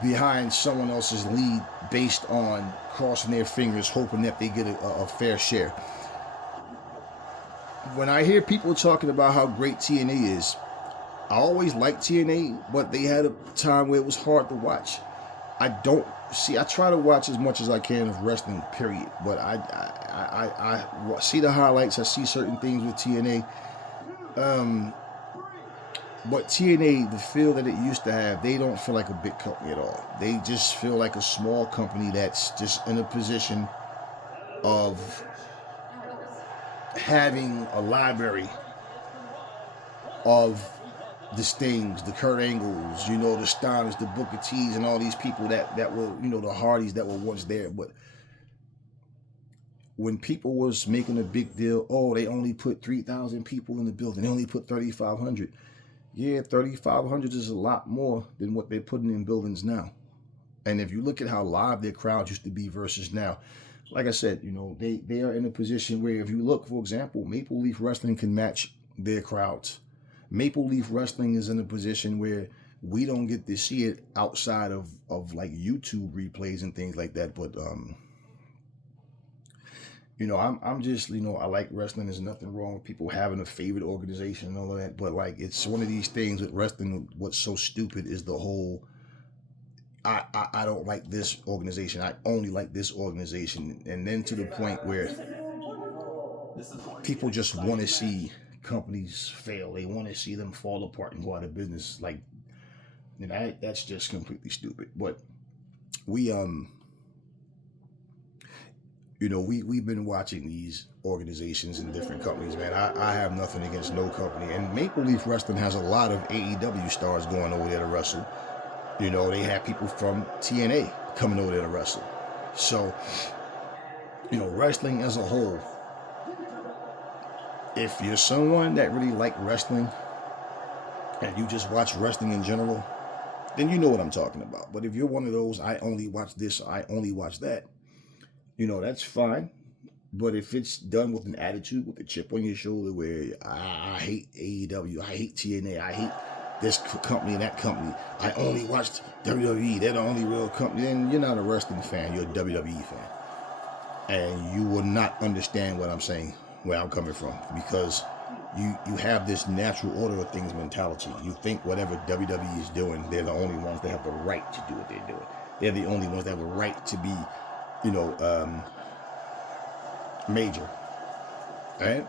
behind someone else's lead based on crossing their fingers, hoping that they get a fair share. When I hear people talking about how great TNA is, I always liked TNA, but they had a time where it was hard to watch. I try to watch as much as I can of wrestling, period. But I see the highlights. I see certain things with TNA. But TNA, the feel that it used to have, they don't feel like a big company at all. They just feel like a small company that's just in a position of having a library of the Stings, the Kurt Angles, you know, the Steiners, the Booker T's, and all these people that were, you know, the Hardys that were once there. But when people was making a big deal, oh, they only put 3,000 people in the building, they only put 3,500. Yeah, 3,500 is a lot more than what they're putting in buildings now. And if you look at how live their crowd used to be versus now, like I said, you know, they are in a position where, if you look, for example, Maple Leaf Wrestling can match their crowds. Maple Leaf Wrestling is in a position where we don't get to see it outside of like YouTube replays and things like that. But you know, I'm just, you know, I like wrestling. There's nothing wrong with people having a favorite organization and all of that. But like, it's one of these things with wrestling. What's so stupid is the whole, I don't like this organization, I only like this organization. And then to the point where people just want to see companies fail. They want to see them fall apart and go out of business. Like, you know, that's just completely stupid. But we, you know, we've been watching these organizations in different companies, man. I have nothing against no company. And Maple Leaf Wrestling has a lot of AEW stars going over there to wrestle. You know, they have people from TNA coming over there to wrestle. So, you know, wrestling as a whole, if you're someone that really like wrestling and you just watch wrestling in general, then you know what I'm talking about. But if you're one of those, I only watch this, I only watch that, you know, that's fine. But if it's done with an attitude, with a chip on your shoulder, where I hate AEW, I hate TNA, I hate this company and that company, I only watched WWE, they're the only real company, then you're not a wrestling fan, you're a WWE fan. And you will not understand what I'm saying, where I'm coming from, because you have this natural order of things mentality. You think whatever WWE is doing, they're the only ones that have the right to do what they're doing. They're the only ones that have a right to be, you know, major. Right?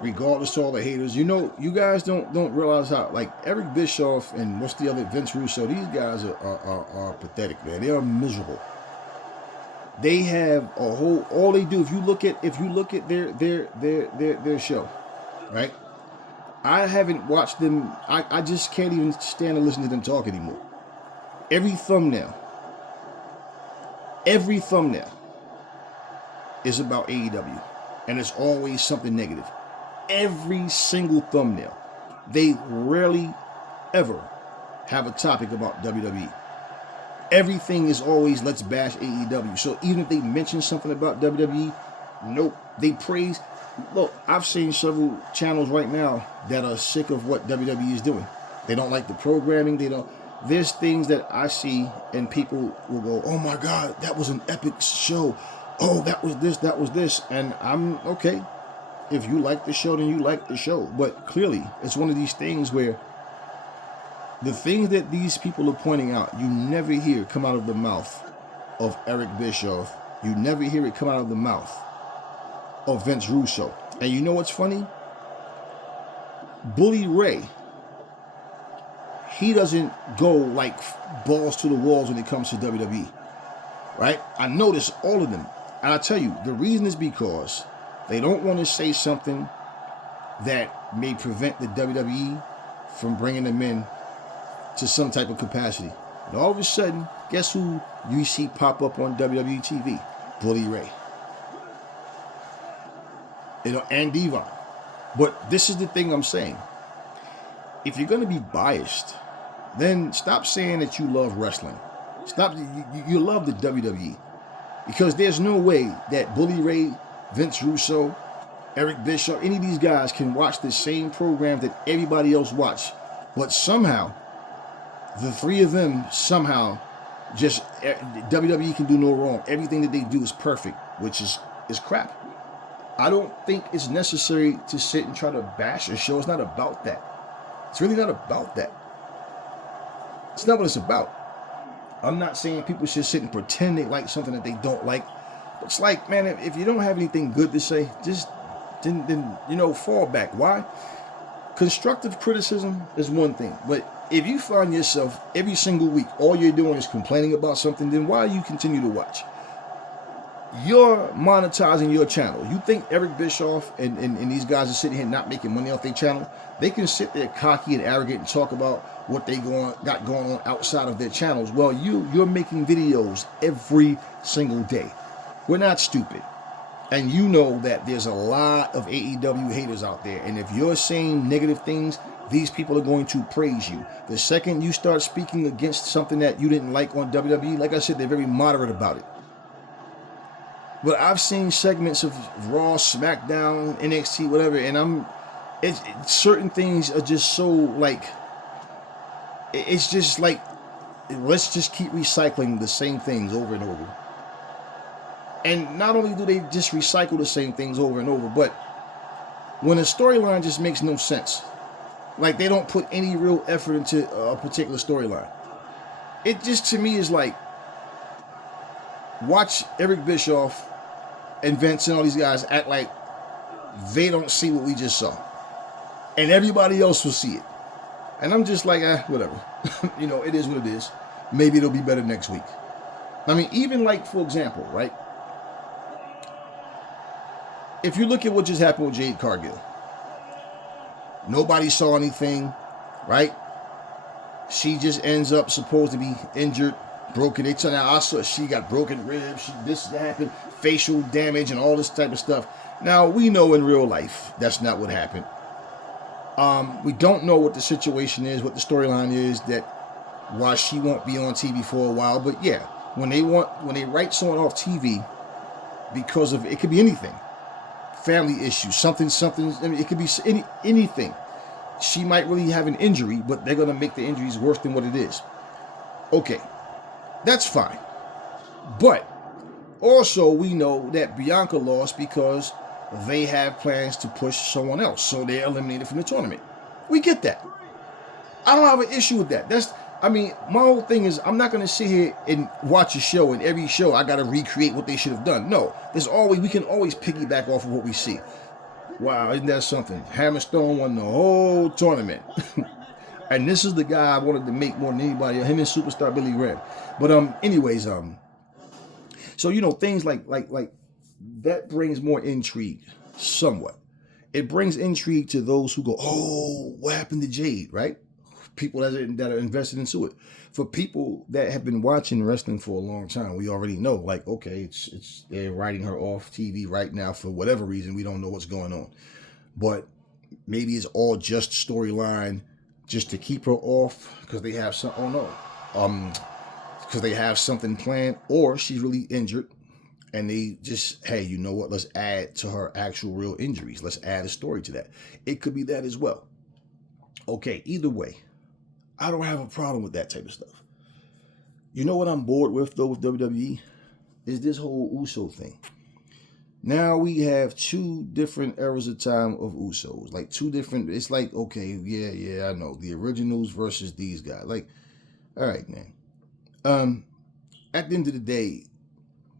Regardless of all the haters, you know, you guys don't realize how, like, Eric Bischoff and what's the other, Vince Russo, these guys are pathetic, man. They are miserable. They have a whole, all they do, if you look at their show, right? I haven't watched them. I just can't even stand to listen to them talk anymore. Every thumbnail is about AEW, and it's always something negative. Every single thumbnail. They rarely ever have a topic about WWE. Everything is always let's bash AEW. So even if they mention something about WWE, nope, they praise. Look, I've seen several channels right now that are sick of what WWE is doing. They don't like the programming. They don't. There's things that I see and people will go, oh my God, that was an epic show. Oh, that was this. And I'm okay. If you like the show, then you like the show. But clearly, it's one of these things where the things that these people are pointing out, you never hear come out of the mouth of Eric Bischoff. You never hear it come out of the mouth of Vince Russo. And you know what's funny? Bully Ray, he doesn't go like balls to the walls when it comes to WWE, right? I notice all of them. And I tell you, the reason is because they don't want to say something that may prevent the WWE from bringing them in to some type of capacity. And all of a sudden, guess who you see pop up on WWE TV? Bully Ray. And Devon. But this is the thing I'm saying. If you're going to be biased, then stop saying that you love wrestling. Stop. You love the WWE. Because there's no way that Bully Ray, Vince Russo, Eric Bischoff, any of these guys can watch the same program that everybody else watch. But somehow, the three of them somehow just, WWE can do no wrong. Everything that they do is perfect, which is crap. I don't think it's necessary to sit and try to bash a show. It's not about that. It's really not about that. It's not what it's about. I'm not saying people should sit and pretend they like something that they don't like. But it's like, man, if you don't have anything good to say, just then fall back. Why? Constructive criticism is one thing. But if you find yourself every single week, all you're doing is complaining about something, then why do you continue to watch? You're monetizing your channel. You think Eric Bischoff and these guys are sitting here not making money off their channel? They can sit there cocky and arrogant and talk about what they got going on outside of their channels. Well, you're making videos every single day. We're not stupid. And you know that there's a lot of AEW haters out there. And if you're saying negative things, these people are going to praise you. The second you start speaking against something that you didn't like on WWE, like I said, they're very moderate about it. But I've seen segments of Raw, SmackDown, NXT, whatever, and certain things are just so like, it's just like, let's just keep recycling the same things over and over. And not only do they just recycle the same things over and over, but when a storyline just makes no sense, like they don't put any real effort into a particular storyline, it just to me is like, watch Eric Bischoff and Vince and all these guys act like they don't see what we just saw. And everybody else will see it. And I'm just like, whatever. It is what it is. Maybe it'll be better next week. I mean, even like, for example, right? If you look at what just happened with Jade Cargill, nobody saw anything, right? She just ends up supposed to be injured, broken. They tell now I saw she got broken ribs, this happened, facial damage, and all this type of stuff. Now we know in real life that's not what happened. We don't know what the situation is, what the storyline is, that why she won't be on TV for a while. But yeah, when they write someone off TV because of, it could be anything, family issues, something. I mean, it could be anything. She might really have an injury, but they're gonna make the injuries worse than what it is. Okay. That's fine. But also we know that Bianca lost because they have plans to push someone else. So they're eliminated from the tournament. We get that. I don't have an issue with that. My whole thing is I'm not going to sit here and watch a show and every show I got to recreate what they should have done. No, we can always piggyback off of what we see. Wow, isn't that something? Hammerstone won the whole tournament. And this is the guy I wanted to make more than anybody. Him and Superstar Billy Graham. But anyways, so things like that brings more intrigue, somewhat. It brings intrigue to those who go, oh, what happened to Jade, right? People that are invested into it. For people that have been watching wrestling for a long time, we already know, like, okay, it's they're writing her off TV right now for whatever reason. We don't know what's going on, but maybe it's all just storyline, just to keep her off because they have some. Oh no, because they have something planned, or she's really injured, and they just, hey, you know what? Let's add to her actual real injuries. Let's add a story to that. It could be that as well. Okay, either way, I don't have a problem with that type of stuff. You know what I'm bored with though with WWE is this whole Uso thing. Now we have two different eras of time of Usos, like two different. It's like, okay, yeah, I know the originals versus these guys. Like, all right, man. At the end of the day,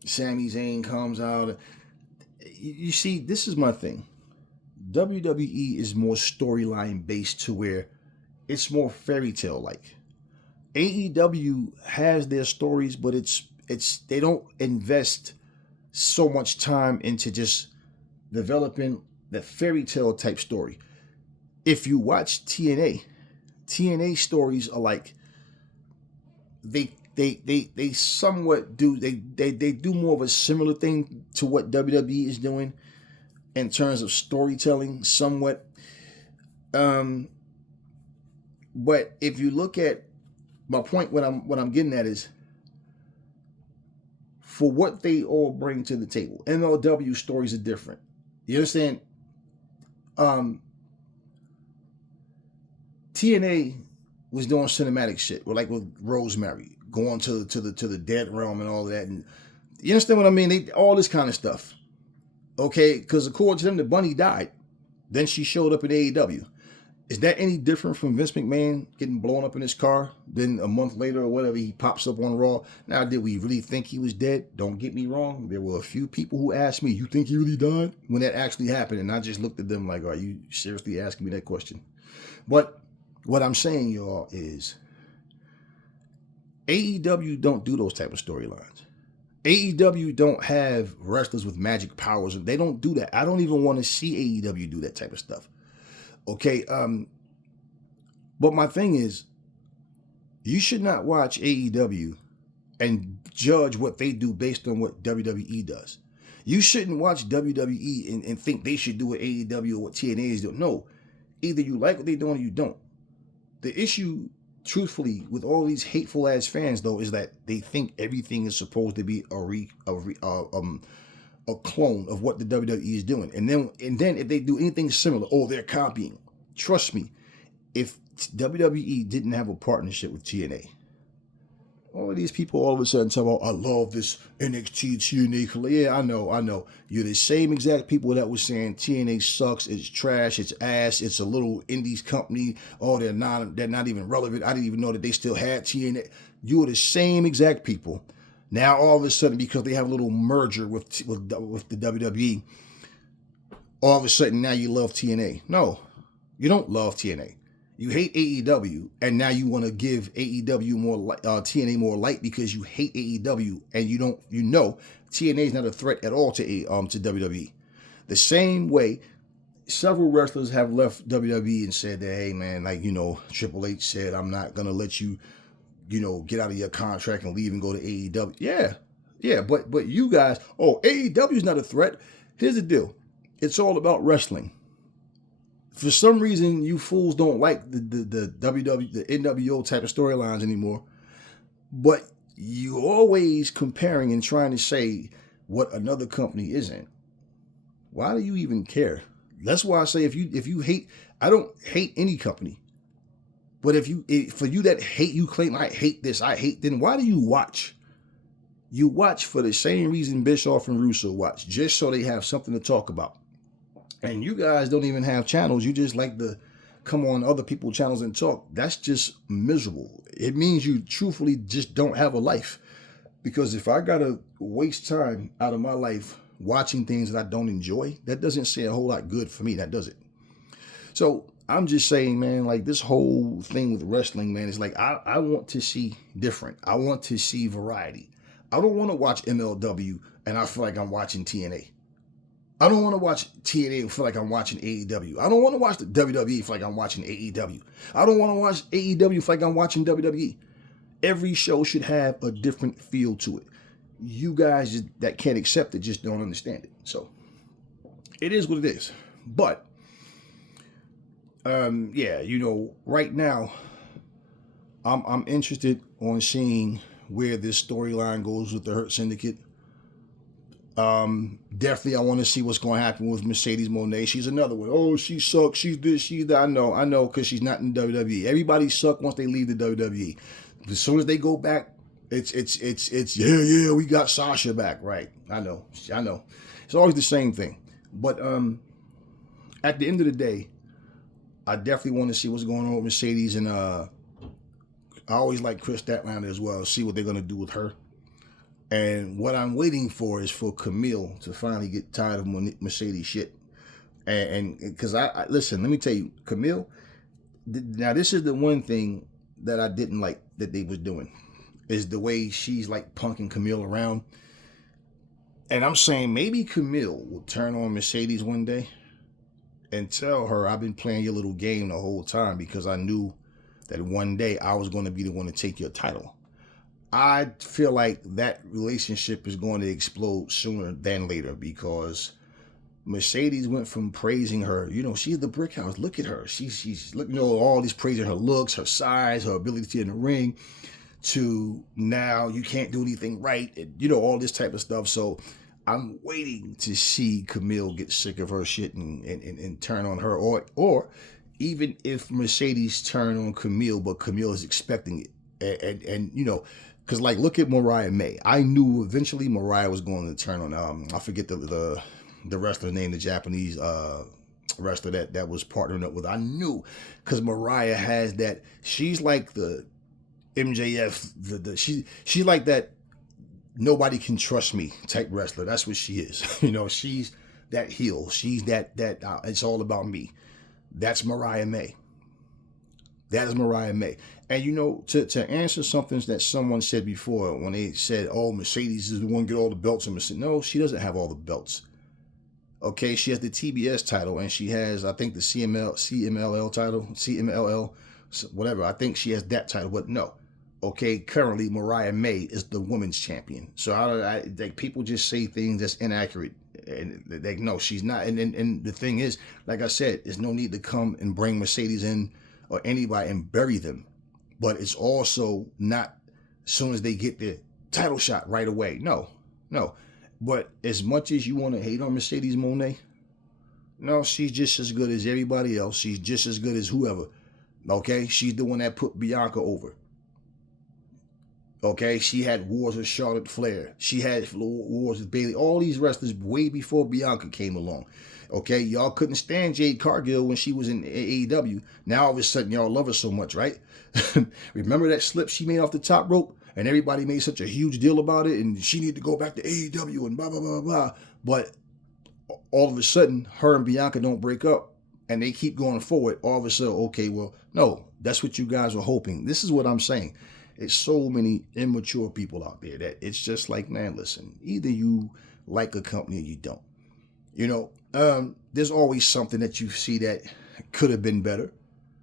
Sami Zayn comes out. You see, this is my thing. WWE is more storyline based to where it's more fairy tale like. AEW has their stories, but it's they don't invest so much time into just developing the fairy tale type story. If you watch TNA stories are like they somewhat do they do more of a similar thing to what WWE is doing in terms of storytelling somewhat. But if you look at my point, what I'm getting at is for what they all bring to the table. MLW stories are different. You understand? TNA was doing cinematic shit, like with Rosemary going to the dead realm and all of that, and you understand what I mean? All this kind of stuff. Okay, because according to them, the bunny died. Then she showed up in AEW. Is that any different from Vince McMahon getting blown up in his car? Then a month later or whatever, he pops up on Raw. Now, did we really think he was dead? Don't get me wrong. There were a few people who asked me, you think he really died? When that actually happened. And I just looked at them like, are you seriously asking me that question? But what I'm saying, y'all, is AEW don't do those type of storylines. AEW don't have wrestlers with magic powers. They don't do that. I don't even want to see AEW do that type of stuff. Okay, but my thing is, you should not watch AEW and judge what they do based on what WWE does. You shouldn't watch WWE and think they should do what AEW or what TNA is doing. No, either you like what they're doing or you don't. The issue, truthfully, with all these hateful ass fans though, is that they think everything is supposed to be a clone of what the WWE is doing. And then if they do anything similar, oh, they're copying. Trust me, if WWE didn't have a partnership with TNA, all of these people all of a sudden talk about, I love this NXT TNA. Yeah, I know. You're the same exact people that was saying TNA sucks, it's trash, it's ass, it's a little indies company. Oh, they're not even relevant. I didn't even know that they still had TNA. You are the same exact people. Now, all of a sudden, because they have a little merger with the WWE, all of a sudden now you love TNA. No, you don't love TNA. You hate AEW, and now you want to give AEW TNA more light because you hate AEW, and you know TNA is not a threat at all to WWE. The same way, several wrestlers have left WWE and said that, hey man, like Triple H said, I'm not gonna let you get out of your contract and leave and go to AEW. Yeah, but you guys, AEW is not a threat. Here's the deal. It's all about wrestling. For some reason, you fools don't like the WWE, the NWO type of storylines anymore. But you always comparing and trying to say what another company isn't. Why do you even care? That's why I say if you hate, I don't hate any company. But for you that hate, you claim I hate this, I hate, then why do you watch? You watch for the same reason Bischoff and Russo watch, just so they have something to talk about. And you guys don't even have channels. You just like to come on other people's channels and talk. That's just miserable. It means you truthfully just don't have a life. Because if I got to waste time out of my life watching things that I don't enjoy, that doesn't say a whole lot good for me. That does it. So I'm just saying, man, like this whole thing with wrestling, man, is like I want to see different. I want to see variety. I don't want to watch MLW and I feel like I'm watching TNA. I don't want to watch TNA and feel like I'm watching AEW. I don't want to watch the WWE and feel like I'm watching AEW. I don't want to watch AEW and feel like I'm watching WWE. Every show should have a different feel to it. You guys that can't accept it just don't understand it. So it is what it is. But Yeah, right now I'm interested on seeing where this storyline goes with the Hurt Syndicate. Definitely, I want to see what's going to happen with Mercedes Moné. She's another one. Oh, she sucks. She's this. She's that. I know, because she's not in WWE. Everybody suck once they leave the WWE. As soon as they go back, it's yeah. We got Sasha back, right? I know. It's always the same thing. But at the end of the day, I definitely want to see what's going on with Mercedes, and I always like Chris Statlander as well. See what they're gonna do with her. And what I'm waiting for is for Camille to finally get tired of Mercedes shit. And because I listen, let me tell you, Camille. Now this is the one thing that I didn't like that they was doing, is the way she's like punking Camille around. And I'm saying maybe Camille will turn on Mercedes one day and tell her, I've been playing your little game the whole time because I knew that one day I was going to be the one to take your title. I feel like that relationship is going to explode sooner than later, because Mercedes went from praising her, she's the brick house. Look at her. She's all these praising her looks, her size, her ability in the ring, to now you can't do anything right, and all this type of stuff. So I'm waiting to see Camille get sick of her shit and turn on her, or even if Mercedes turn on Camille, but Camille is expecting it, and because like look at Mariah May. I knew eventually Mariah was going to turn on I forget the wrestler's name, the Japanese wrestler that was partnering up with. I knew, because Mariah has that. She's like the MJF. She's like that. Nobody can trust me type wrestler. That's what she is. She's that heel. She's that it's all about me. That's Mariah May. That is Mariah May. And to answer something that someone said before, when they said, "Oh, Mercedes is the one get all the belts," and Mercedes, no, she doesn't have all the belts. Okay, she has the TBS title, and she has, I think, the CMLL title, CMLL, whatever. I think she has that title, but no. Okay, currently Mariah May is the women's champion. So like people just say things that's inaccurate, and they no, she's not. And the thing is, like I said, there's no need to come and bring Mercedes in or anybody and bury them. But it's also not as soon as they get the title shot right away. No. But as much as you want to hate on Mercedes Moné, no, she's just as good as everybody else. She's just as good as whoever. Okay, she's the one that put Bianca over. Okay, she had wars with Charlotte Flair. She had wars with Bayley. All these wrestlers way before Bianca came along. Okay, y'all couldn't stand Jade Cargill when she was in AEW. Now all of a sudden y'all love her so much, right? Remember that slip she made off the top rope? And everybody made such a huge deal about it, and she needed to go back to AEW and blah, blah, blah, blah. But all of a sudden, her and Bianca don't break up, and they keep going forward. All of a sudden, okay, well, no, that's what you guys were hoping. This is what I'm saying. It's so many immature people out there that it's just like, man, listen, either you like a company or you don't. There's always something that you see that could have been better,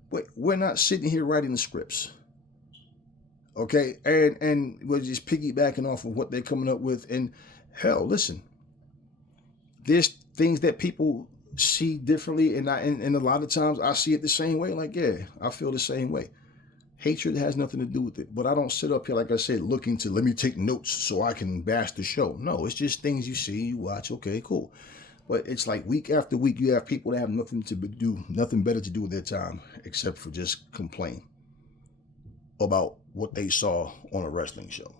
but we're not sitting here writing the scripts. Okay, and we're just piggybacking off of what they're coming up with. And hell, listen, there's things that people see differently, and a lot of times I see it the same way. Like, yeah, I feel the same way. Hatred has nothing to do with it. But I don't sit up here, like I said, looking to let me take notes so I can bash the show. No, it's just things you see, you watch. Okay, cool. But it's like week after week, you have people that have nothing better to do with their time except for just complain about what they saw on a wrestling show.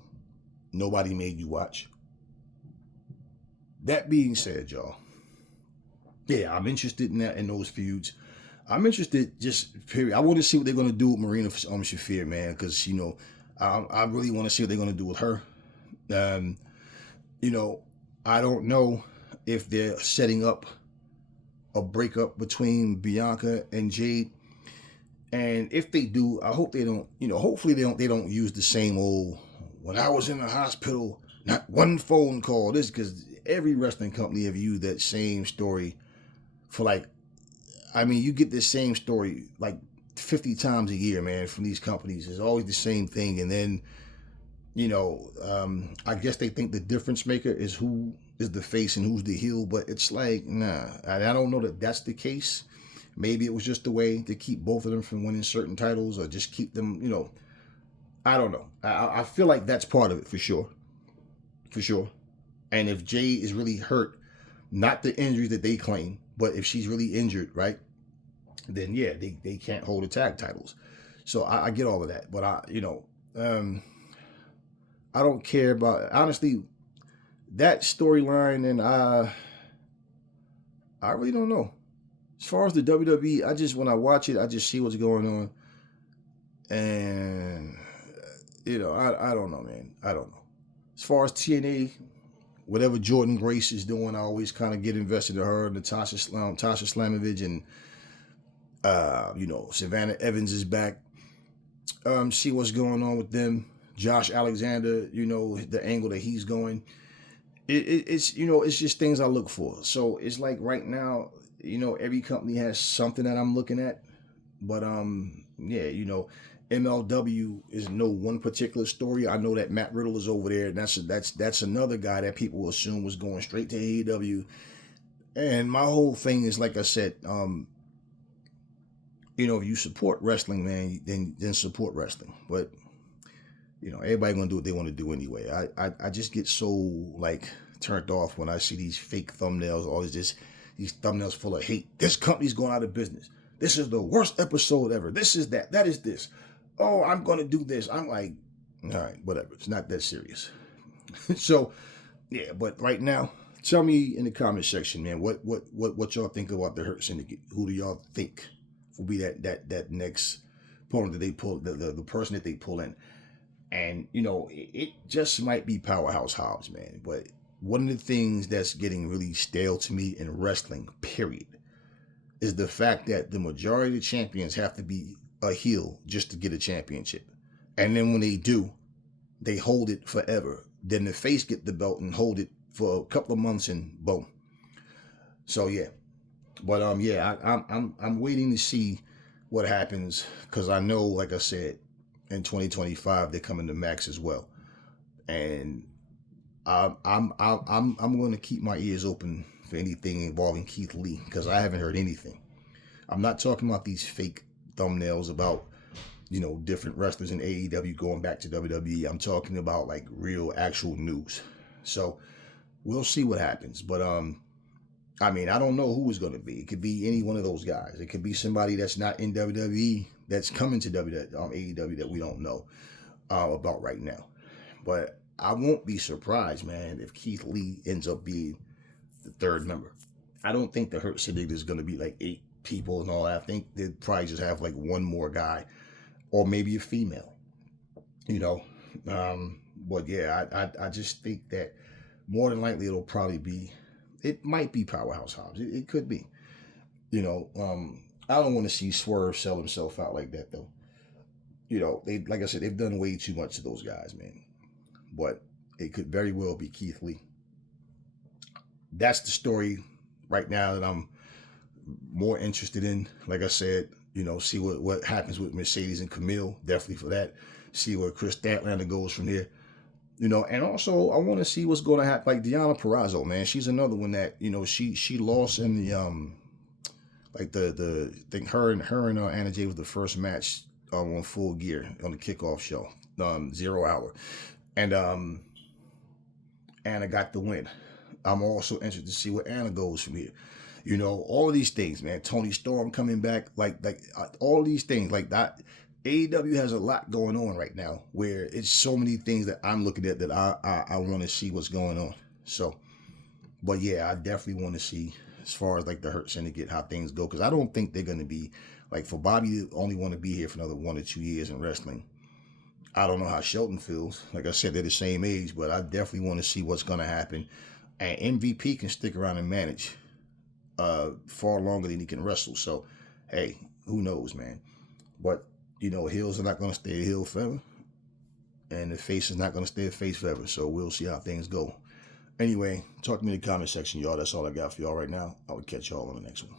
Nobody made you watch. That being said, y'all, yeah, I'm interested in those feuds. I'm interested, just period. I want to see what they're going to do with Marina Shafir, man, because I really want to see what they're going to do with her. I don't know if they're setting up a breakup between Bianca and Jade. And if they do, I hope they don't, hopefully they don't use the same old, when I was in the hospital, not one phone call. This, because every wrestling company have used that same story for you get this same story like 50 times a year, man, from these companies. It's always the same thing. And then, I guess they think the difference maker is who is the face and who's the heel, but it's like, nah, I don't know that that's the case. Maybe it was just a way to keep both of them from winning certain titles, or just keep them, I don't know. I feel like that's part of it for sure. For sure. And if Jay is really hurt, not the injury that they claim, but if she's really injured, right, then yeah, they can't hold the tag titles. So I get all of that. But I don't care about, honestly, that storyline, and I really don't know. As far as the WWE, when I watch it, I just see what's going on. And, I don't know, man. I don't know. As far as TNA, whatever Jordan Grace is doing, I always kind of get invested in her, Tasha Slamovich, and, Savannah Evans is back. See what's going on with them. Josh Alexander, the angle that he's going. It's just things I look for. So it's like right now, every company has something that I'm looking at. But MLW is no one particular story. I know that Matt Riddle is over there, and that's another guy that people will assume was going straight to AEW. And my whole thing is, like I said, if you support wrestling, man, then support wrestling. But everybody gonna do what they want to do anyway. I just get so like turned off when I see these fake thumbnails, all these thumbnails full of hate. This company's going out of business. This is the worst episode ever. This is that. That is this. Oh, I'm gonna do this. I'm like, all right, whatever. It's not that serious. So, yeah. But right now, tell me in the comment section, man, what y'all think about the Hurt Syndicate? Who do y'all think will be that next opponent that they pull, the person that they pull in? And, it just might be Powerhouse Hobbs, man. But one of the things that's getting really stale to me in wrestling, period, is the fact that the majority of the champions have to be a heel just to get a championship. And then when they do, they hold it forever. Then the face get the belt and hold it for a couple of months and boom. So, yeah. But, I'm waiting to see what happens, because I know, like I said, in 2025 they're coming to Max as well, and I'm going to keep my ears open for anything involving Keith Lee, because I haven't heard anything. I'm not talking about these fake thumbnails about different wrestlers in AEW going back to WWE. I'm talking about like real actual news. So we'll see what happens. But I don't know who it's going to be. It could be any one of those guys. It could be somebody that's not in WWE that's coming to AEW that we don't know about right now. But I won't be surprised, man, if Keith Lee ends up being the third member. I don't think the Hurt Syndicate is going to be like 8 people and all that. I think they'd probably just have like one more guy, or maybe a female. But yeah, I just think that more than likely it might be Powerhouse Hobbs. It could be. I don't want to see Swerve sell himself out like that, though. They, like I said, they've done way too much to those guys, man. But it could very well be Keith Lee. That's the story right now that I'm more interested in. Like I said, see what happens with Mercedes and Camille. Definitely for that. See where Chris Statlander goes from here. And also I want to see what's going to happen. Like Deonna Purrazzo, man, she's another one that she lost in the the thing. Her and Anna Jay was the first match on Full Gear on the kickoff show, 0 Hour, and Anna got the win. I'm also interested to see where Anna goes from here. All of these things, man. Tony Storm coming back, like all of these things, like that. AEW has a lot going on right now, where it's so many things that I'm looking at that I want to see what's going on. So, but yeah, I definitely want to see, as far as like the Hurt Syndicate, how things go, because I don't think they're going to be like, for Bobby to only want to be here for another 1 or 2 years in wrestling. I don't know how Shelton feels. Like I said, they're the same age, but I definitely want to see what's going to happen. And MVP can stick around and manage far longer than he can wrestle. So, hey, who knows, man? But heels are not going to stay a heel forever, and the face is not going to stay a face forever. So we'll see how things go. Anyway, talk to me in the comment section, y'all. That's all I got for y'all right now. I will catch y'all on the next one.